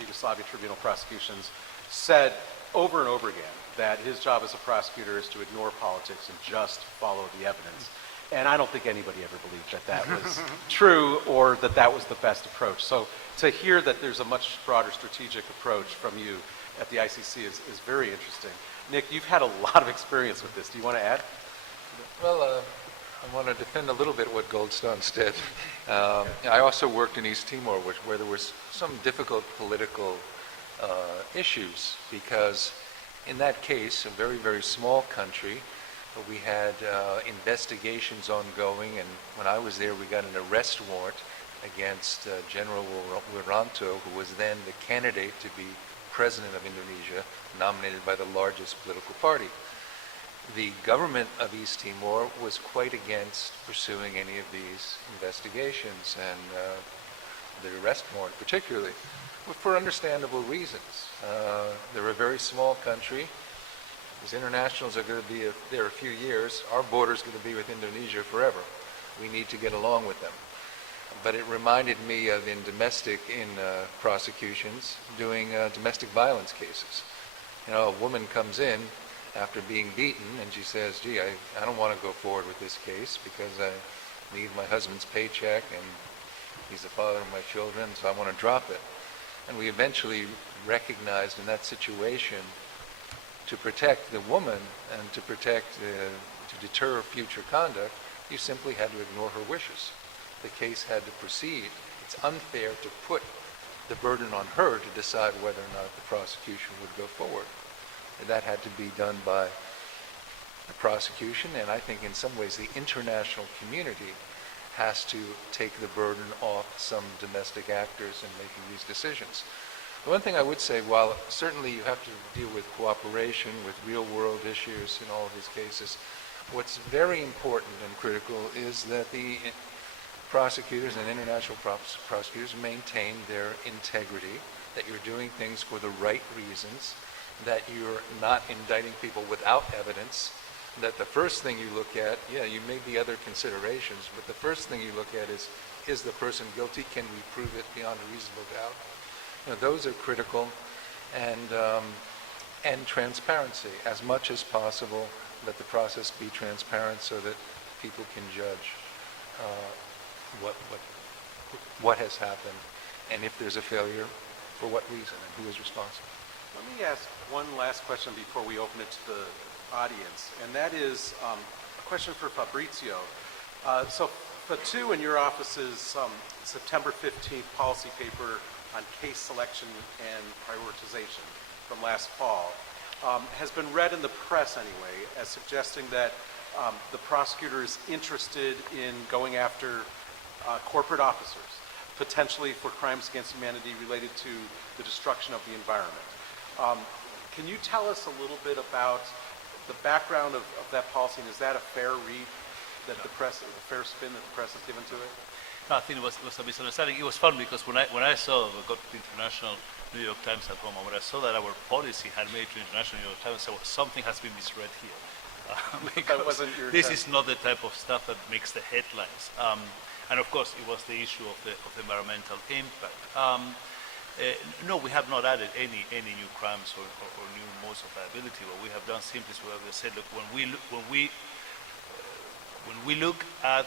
Yugoslavia Tribunal prosecutions, said over and over again that his job as a prosecutor is to ignore politics and just follow the evidence. And I don't think anybody ever believed that that was true or that that was the best approach. So to hear that there's a much broader strategic approach from you at the ICC is very interesting. Nick, you've had a lot of experience with this. Do you want to add? Well, I want to defend a little bit what Goldstone said. I also worked in East Timor, where there was some difficult political issues, because in that case, a very, very small country, we had investigations ongoing, and when I was there, we got an arrest warrant against General Wiranto, who was then the candidate to be president of Indonesia, nominated by the largest political party. The government of East Timor was quite against pursuing any of these investigations, and the arrest warrant particularly, for understandable reasons. They're a very small country. These internationals are going to be there a few years. Our border is going to be with Indonesia forever. We need to get along with them. But it reminded me of in prosecutions, doing domestic violence cases. You know, a woman comes in after being beaten, and she says, gee, I don't want to go forward with this case because I need my husband's paycheck and he's the father of my children, so I want to drop it. And we eventually recognized in that situation, to protect the woman and to deter future conduct, you simply had to ignore her wishes. The case had to proceed. It's unfair to put the burden on her to decide whether or not the prosecution would go forward. And that had to be done by the prosecution, and I think in some ways the international community has to take the burden off some domestic actors in making these decisions. The one thing I would say, while certainly you have to deal with cooperation, with real-world issues in all of these cases, what's very important and critical is that the prosecutors and international prosecutors maintain their integrity, that you're doing things for the right reasons, that you're not indicting people without evidence, that the first thing you look at, yeah, you may be other considerations, but the first thing you look at is the person guilty? Can we prove it beyond a reasonable doubt? You know, those are critical, and transparency, as much as possible. Let the process be transparent so that people can judge what has happened, and if there's a failure, for what reason and who is responsible. Let me ask one last question before we open it to the audience, and that is a question for Fabrizio. So Fatu, in your office's September 15th policy paper on case selection and prioritization from last fall has been read in the press anyway as suggesting that the prosecutor is interested in going after corporate officers, potentially for crimes against humanity related to the destruction of the environment. Can you tell us a little bit about the background of that policy, and is that a fair read that the press, a fair spin that the press has given to it? No, I think it was a misunderstanding. It was fun because when I saw, I got the International New York Times at home, and when I saw that our policy had made to International New York Times, I said, well, something has been misread here. That wasn't your this is not the type of stuff that makes the headlines. And of course, it was the issue of the environmental impact. No, we have not added any new crimes or new modes of liability. What we have done simply is we have said, look, when we look at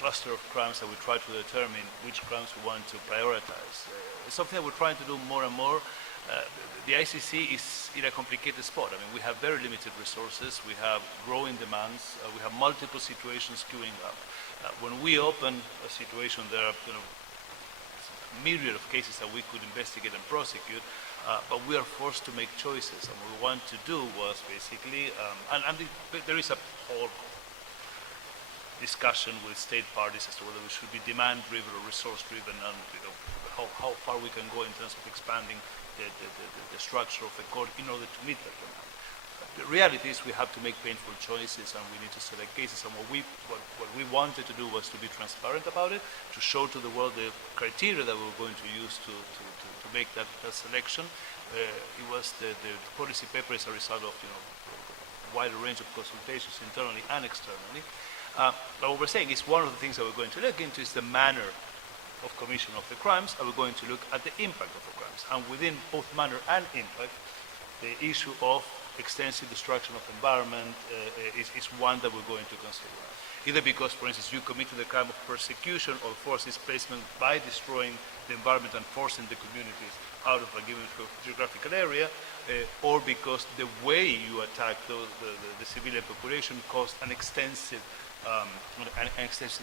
cluster of crimes that we try to determine which crimes we want to prioritize. It's something that we're trying to do more and more. The ICC is in a complicated spot. I mean, we have very limited resources, we have growing demands, we have multiple situations queuing up. When we open a situation, there are myriad of cases that we could investigate and prosecute, but we are forced to make choices. And what we want to do was basically, there is a whole discussion with state parties as to whether we should be demand-driven or resource-driven, and how far we can go in terms of expanding the structure of the court in order to meet that demand. The reality is we have to make painful choices, and we need to select cases. And what we wanted to do was to be transparent about it, to show to the world the criteria that we were going to use to make that selection. It was the policy paper is a result of a wider range of consultations internally and externally. But what we're saying is one of the things that we're going to look into is the manner of commission of the crimes, and we're going to look at the impact of the crimes. And within both manner and impact, the issue of extensive destruction of environment is one that we're going to consider. Either because, for instance, you committed the crime of persecution or forced displacement by destroying the environment and forcing the communities out of a given geographical area, or because the way you attack the civilian population caused an extensive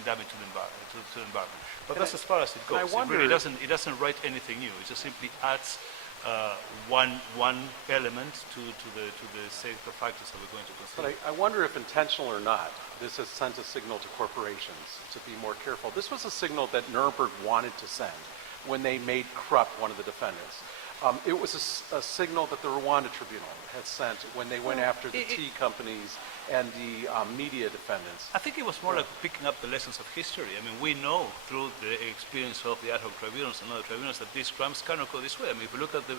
damage to the environment. But that's as far as it goes. It doesn't write anything new. It just simply adds one element to the set of factors that we're going to consider. But I wonder if intentional or not, this has sent a signal to corporations to be more careful. This was a signal that Nuremberg wanted to send when they made Krupp one of the defendants. It was a signal that the Rwanda Tribunal had sent when they went after the tea companies and the media defendants. I think it was more like picking up the lessons of history. I mean, we know through the experience of the ad hoc tribunals and other tribunals that these crimes cannot go this way. I mean, if you look at the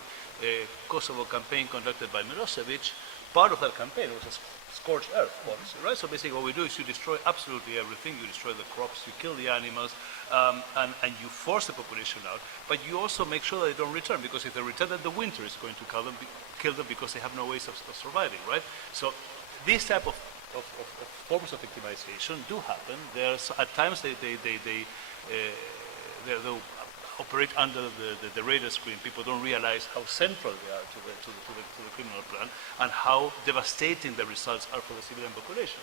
Kosovo campaign conducted by Milosevic, part of that campaign was a scorched earth policy, right? So basically what we do is you destroy absolutely everything. You destroy the crops, you kill the animals, and you force the population out. But you also make sure that they don't return, because if they return, then the winter is going to kill them because they have no ways of surviving, right? So these type of forms of victimization do happen. There's at times they operate under the radar screen. People don't realize how central they are to the criminal plan and how devastating the results are for the civilian population.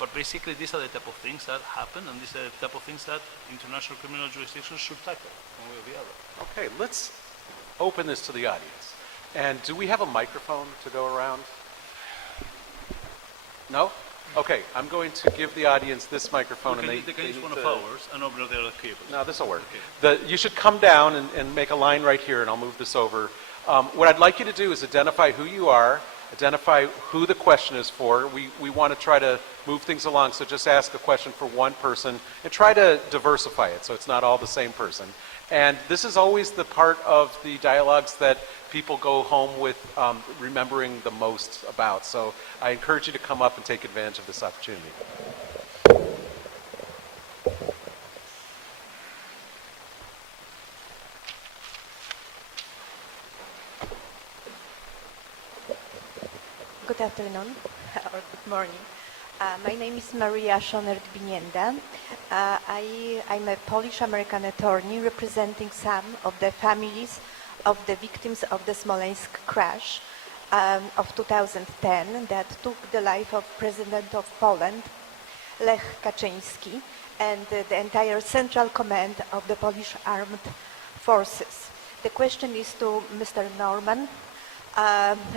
But basically, these are the type of things that happen, and these are the type of things that international criminal jurisdictions should tackle one way or the other. Okay, let's open this to the audience. And do we have a microphone to go around? No? Okay, I'm going to give the audience this microphone. They can use one of ours and open the other cable. No, this will work. Okay. You should come down and make a line right here, and I'll move this over. What I'd like you to do is identify who you are, identify who the question is for. We want to try to move things along, so just ask a question for one person and try to diversify it so it's not all the same person. And this is always the part of the dialogues that people go home with remembering the most about. So I encourage you to come up and take advantage of this opportunity. Good afternoon or good morning. My name is Maria Schonert-Binienda. I'm a Polish-American attorney representing some of the families of the victims of the Smolensk crash of 2010 that took the life of President of Poland, Lech Kaczyński, and the entire Central Command of the Polish Armed Forces. The question is to Mr. Norman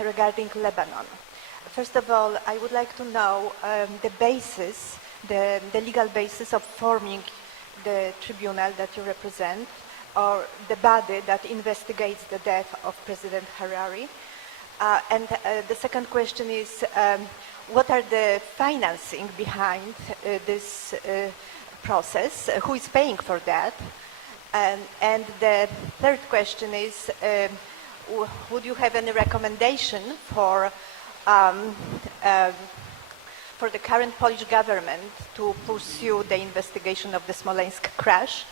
regarding Lebanon. First of all, I would like to know the legal basis of forming the tribunal that you represent, or the body that investigates the death of President Hariri. And the second question is, what are the financing behind this process? Who is paying for that? And the third question is, would you have any recommendation for the current Polish government to pursue the investigation of the Smolensk crash?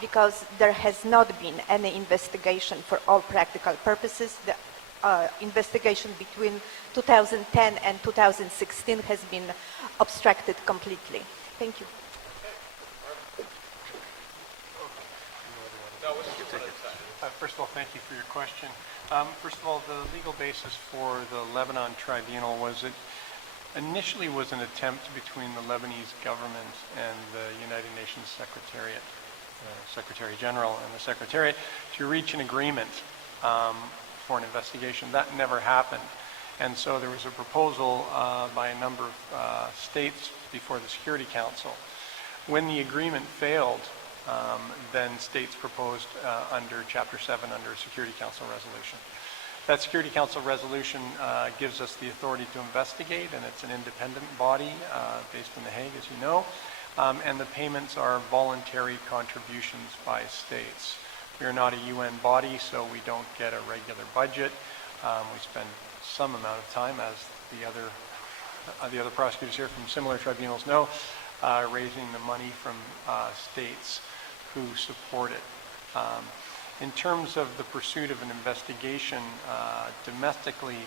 Because there has not been any investigation for all practical purposes. The investigation between 2010 and 2016 has been obstructed completely. Thank you. First of all, thank you for your question. First of all, the legal basis for the Lebanon Tribunal was that initially was an attempt between the Lebanese government and the United Nations Secretariat, Secretary General and the Secretariat, to reach an agreement for an investigation. That never happened. And so there was a proposal by a number of states before the Security Council. When the agreement failed, then states proposed under Chapter 7 under a Security Council resolution. That Security Council resolution gives us the authority to investigate, and it's an independent body based in The Hague, as you know, and the payments are voluntary contributions by states. We are not a UN body, so we don't get a regular budget. We spend some amount of time, as the other prosecutors here from similar tribunals know, raising the money from states who support it. In terms of the pursuit of an investigation domestically,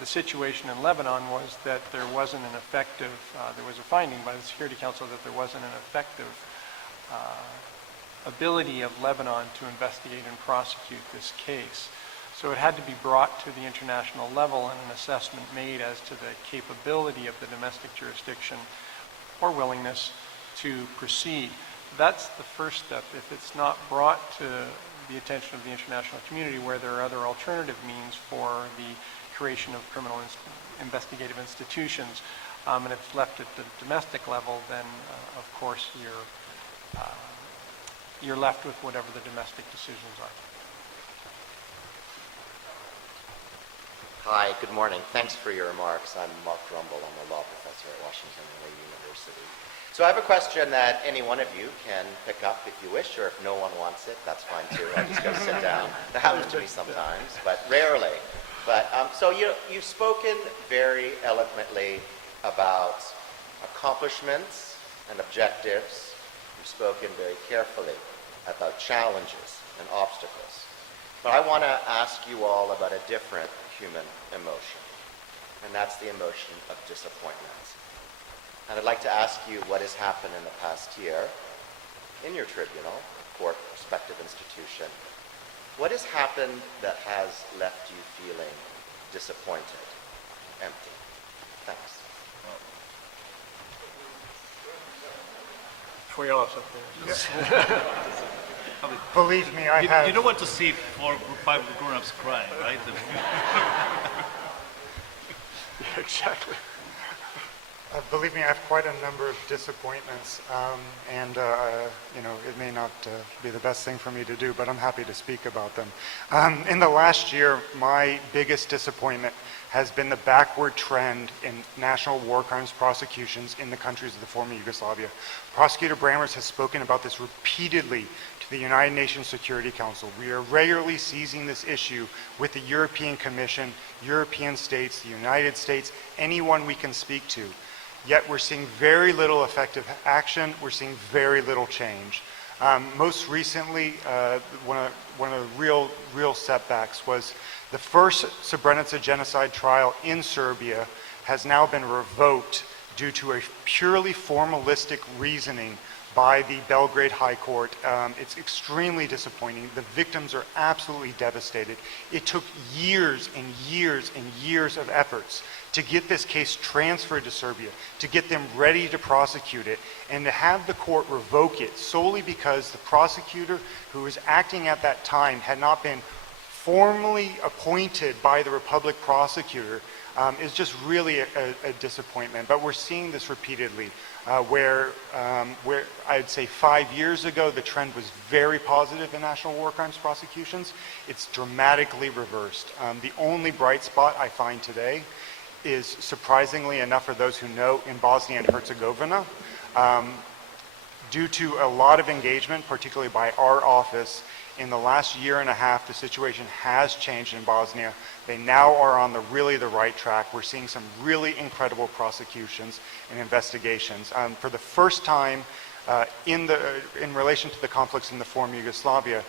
the situation in Lebanon was that there wasn't an effective, there was a finding by the Security Council that there wasn't an effective ability of Lebanon to investigate and prosecute this case. So it had to be brought to the international level and an assessment made as to the capability of the domestic jurisdiction or willingness to proceed. That's the first step. If it's not brought to the attention of the international community, where there are other alternative means for the creation of criminal investigative institutions, and if it's left at the domestic level, then of course you're left with whatever the domestic decisions are. Hi, good morning. Thanks for your remarks. I'm Mark Drumble. I'm a law professor at Washington University. So I have a question that any one of you can pick up if you wish, or if no one wants it, that's fine too. I'll just go sit down. That happens to me sometimes, but rarely. But so you've spoken very eloquently about accomplishments and objectives. You've spoken very carefully about challenges and obstacles. But I want to ask you all about a different human emotion, and that's the emotion of disappointment. And I'd like to ask you what has happened in the past year in your tribunal, court, respective institution. What has happened that has left you feeling disappointed, empty? Thanks. For you also. Believe me, I have. You don't want to see 4 or 5 grown-ups crying, right? Yeah, exactly. Believe me, I have quite a number of disappointments, and it may not be the best thing for me to do, but I'm happy to speak about them. In the last year, my biggest disappointment has been the backward trend in national war crimes prosecutions in the countries of the former Yugoslavia. Prosecutor Brammers has spoken about this repeatedly to the United Nations Security Council. We are regularly seizing this issue with the European Commission, European states, the United States, anyone we can speak to. Yet we're seeing very little effective action. We're seeing very little change. Most recently, one of the real setbacks was the first Srebrenica genocide trial in Serbia has now been revoked due to a purely formalistic reasoning by the Belgrade High Court. It's extremely disappointing. The victims are absolutely devastated. It took years and years and years of efforts to get this case transferred to Serbia, to get them ready to prosecute it, and to have the court revoke it solely because the prosecutor who was acting at that time had not been formally appointed by the Republic prosecutor is just really a disappointment. But we're seeing this repeatedly, where I'd say 5 years ago the trend was very positive in national war crimes prosecutions. It's dramatically reversed. The only bright spot I find today is, surprisingly enough for those who know, in Bosnia and Herzegovina. Due to a lot of engagement, particularly by our office, in the last year and a half, the situation has changed in Bosnia. They now are on the right track. We're seeing some really incredible prosecutions and investigations. For the first time in relation to the conflicts in the former Yugoslavia,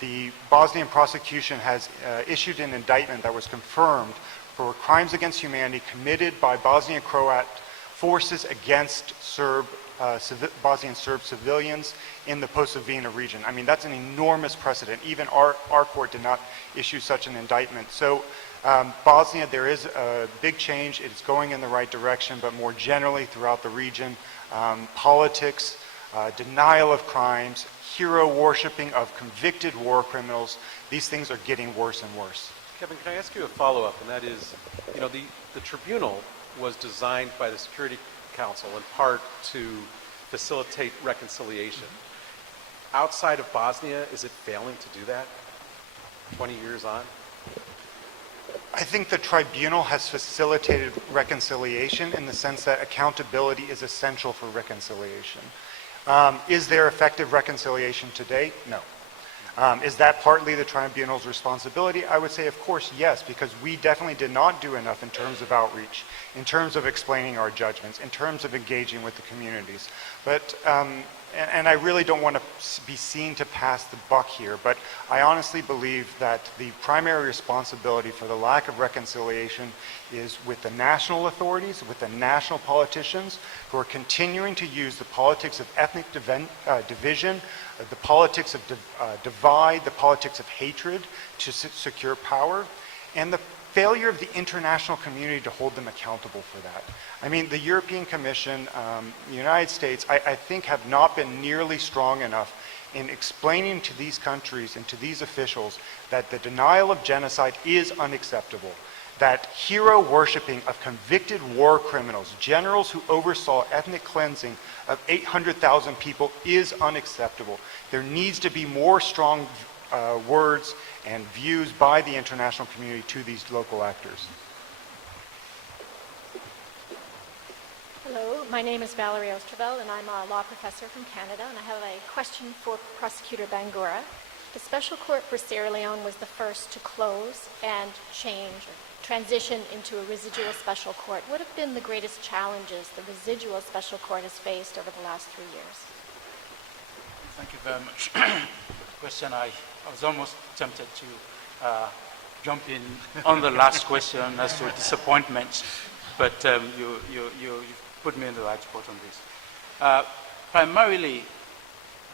the Bosnian prosecution has issued an indictment that was confirmed for crimes against humanity committed by Bosnian Croat forces against Serb Bosnian Serb civilians in the Posavina region. I mean, that's an enormous precedent. Even our court did not issue such an indictment. So Bosnia, there is a big change. It's going in the right direction, but more generally throughout the region, politics, denial of crimes, hero worshiping of convicted war criminals, these things are getting worse and worse. Kevin, can I ask you a follow-up? And that is, you know, the tribunal was designed by the Security Council in part to facilitate reconciliation. Outside of Bosnia, is it failing to do that 20 years on? I think the tribunal has facilitated reconciliation in the sense that accountability is essential for reconciliation. Is there effective reconciliation today? No. Is that partly the tribunal's responsibility? I would say, of course, yes, because we definitely did not do enough in terms of outreach, in terms of explaining our judgments, in terms of engaging with the communities. But, and I really don't want to be seen to pass the buck here, but I honestly believe that the primary responsibility for the lack of reconciliation is with the national authorities, with the national politicians who are continuing to use the politics of ethnic division, the politics of divide, the politics of hatred to secure power, and the failure of the international community to hold them accountable for that. I mean, the European Commission, the United States, I think have not been nearly strong enough in explaining to these countries and to these officials that the denial of genocide is unacceptable, that hero worshiping of convicted war criminals, generals who oversaw ethnic cleansing of 800,000 people is unacceptable. There needs to be more strong words and views by the international community to these local actors. Hello, my name is Valerie Osterveld and I'm a law professor from Canada, and I have a question for Prosecutor Bangura. The Special Court for Sierra Leone was the first to close and change, transition into a residual special court. What have been the greatest challenges the residual special court has faced over the last 3 years? Thank you very much. Question, I was almost tempted to jump in on the last question as to disappointments, but you put me in the right spot on this. Primarily,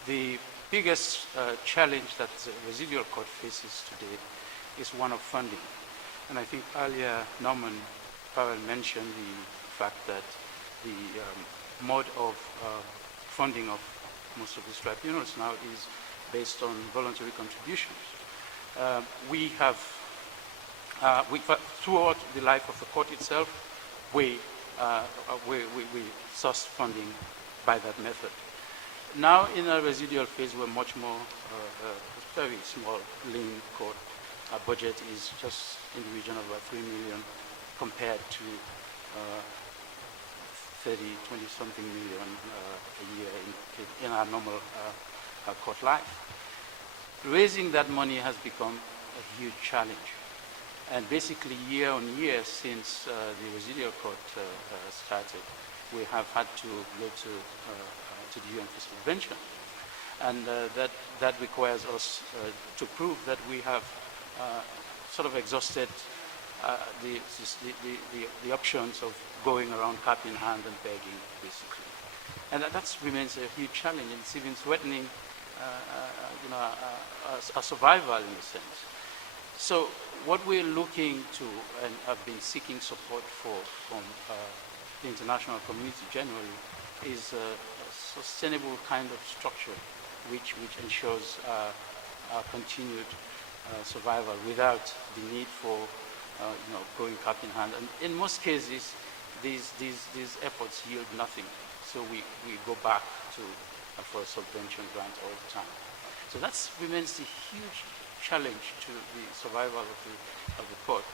the biggest challenge that the residual court faces today is one of funding. And I think earlier Norman Powell mentioned the fact that the mode of funding of most of these tribunals now is based on voluntary contributions. Throughout the life of the court itself, we source funding by that method. Now in a residual phase, we're much more, very small, lean court. Our budget is just in the region of about 3 million compared to 20-something million a year in our normal court life. Raising that money has become a huge challenge. And basically year on year since the residual court started, we have had to go to the UN for subvention. And that requires us to prove that we have sort of exhausted the options of going around cap in hand and begging, basically. And that remains a huge challenge, and it's even threatening our survival in a sense. So what we're looking to and have been seeking support for from the international community generally is a sustainable kind of structure which ensures our continued survival without the need for going cap in hand. And in most cases, these efforts yield nothing. So we go back to for a subvention grant all the time. So that remains a huge challenge to the survival of the court.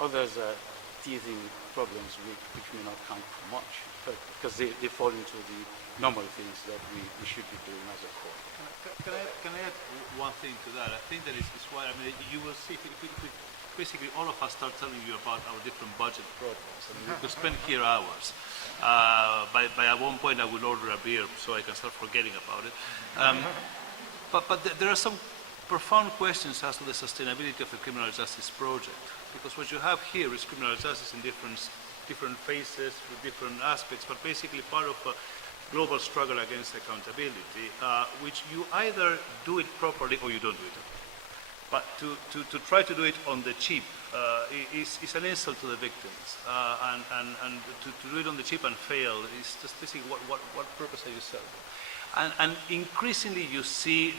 Others are teething problems which may not count for much, but because they fall into the normal things that we should be doing as a court. Can I add one thing to that? I think that is why, I mean, you will see, basically all of us start telling you about our different budget programs. I mean, we could spend here hours. By at one point I will order a beer so I can start forgetting about it. But there are some profound questions as to the sustainability of the criminal justice project, because what you have here is criminal justice in different different phases, with different aspects, but basically part of a global struggle against accountability, which you either do it properly or you don't do it. But to try to do it on the cheap is an insult to the victims, and to do it on the cheap and fail is just basically what purpose are you serving? And increasingly you see,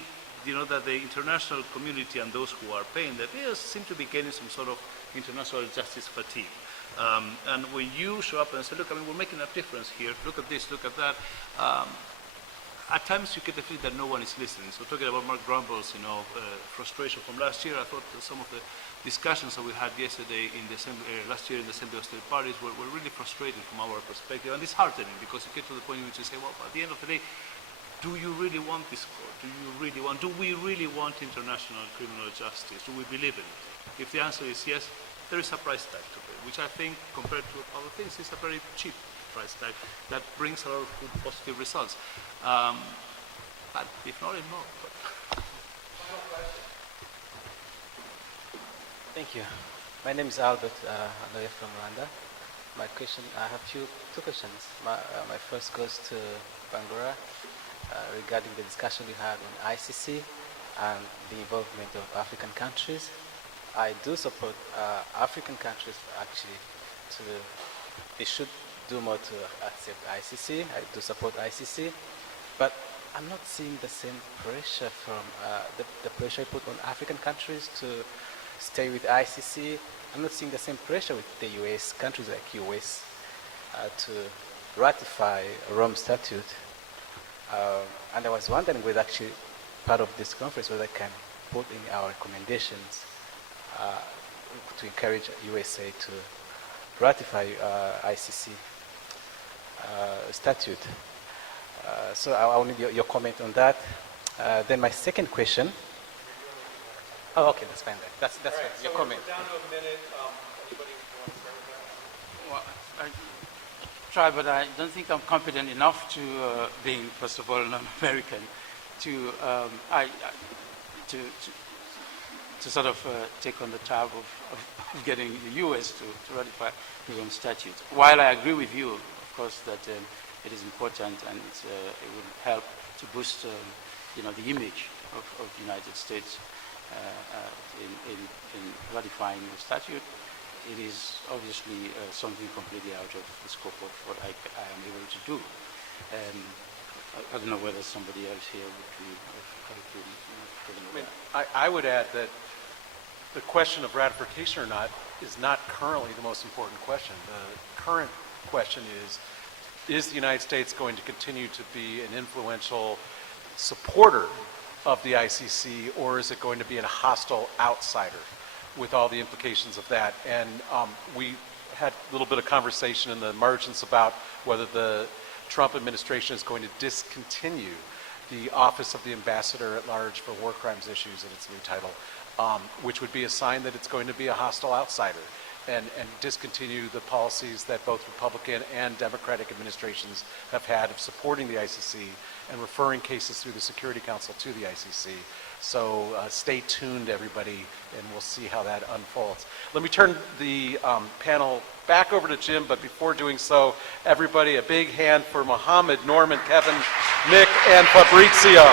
that the international community and those who are paying the bills seem to be getting some sort of international justice fatigue. And when you show up and say, look, we're making a difference here, look at this, look at that, at times you get the feeling that no one is listening. So talking about Mark Grumble's, frustration from last year, I thought that some of the discussions that we had yesterday in the last year in the Assembly of State Parties were really frustrating from our perspective, and disheartening, because you get to the point in which you say, well, at the end of the day, do you really want this court? Do we really want international criminal justice? Do we believe in it? If the answer is yes, there is a price tag to pay, which I think, compared to other things, is a very cheap price tag that brings a lot of good, positive results. But if not, no. Thank you. My name is Albert Aloye from Rwanda. My question, I have two questions. My first goes to Bangura regarding the discussion we had on ICC and the involvement of African countries. I do support African countries actually they should do more to accept ICC. I do support ICC, but I'm not seeing the same pressure from the pressure put on African countries to stay with ICC. I'm not seeing the same pressure with the US, countries like US, to ratify a Rome Statute. And I was wondering whether actually part of this conference whether I can put in our recommendations to encourage USA to ratify ICC statute. So I will need your comment on that. Then my second question. Oh, okay, that's fine. That's fine. Right, your so comment. We're down to a minute. Anybody want to start with that? Well, I try, but I don't think I'm competent enough to, being first of all non-American, to sort of take on the tab of getting the U.S. to ratify the Rome Statute. While I agree with you, of course, that it is important and it would help to boost, the image of the United States in ratifying the statute, it is obviously something completely out of the scope of what I am able to do. I don't know whether somebody else here would be I would add that the question of ratification or not is not currently the most important question. The current question is the United States going to continue to be an influential supporter of the ICC, or is it going to be a hostile outsider, with all the implications of that? And we had a little bit of conversation in the margins about whether the Trump administration is going to discontinue the Office of the Ambassador at Large for War Crimes Issues in its new title, which would be a sign that it's going to be a hostile outsider, and discontinue the policies that both Republican and Democratic administrations have had of supporting the ICC and referring cases through the Security Council to the ICC. So stay tuned, everybody, and we'll see how that unfolds. Let me turn the panel back over to Jim, but before doing so, everybody, a big hand for Mohammed, Norman, Kevin, Nick, and Fabrizio.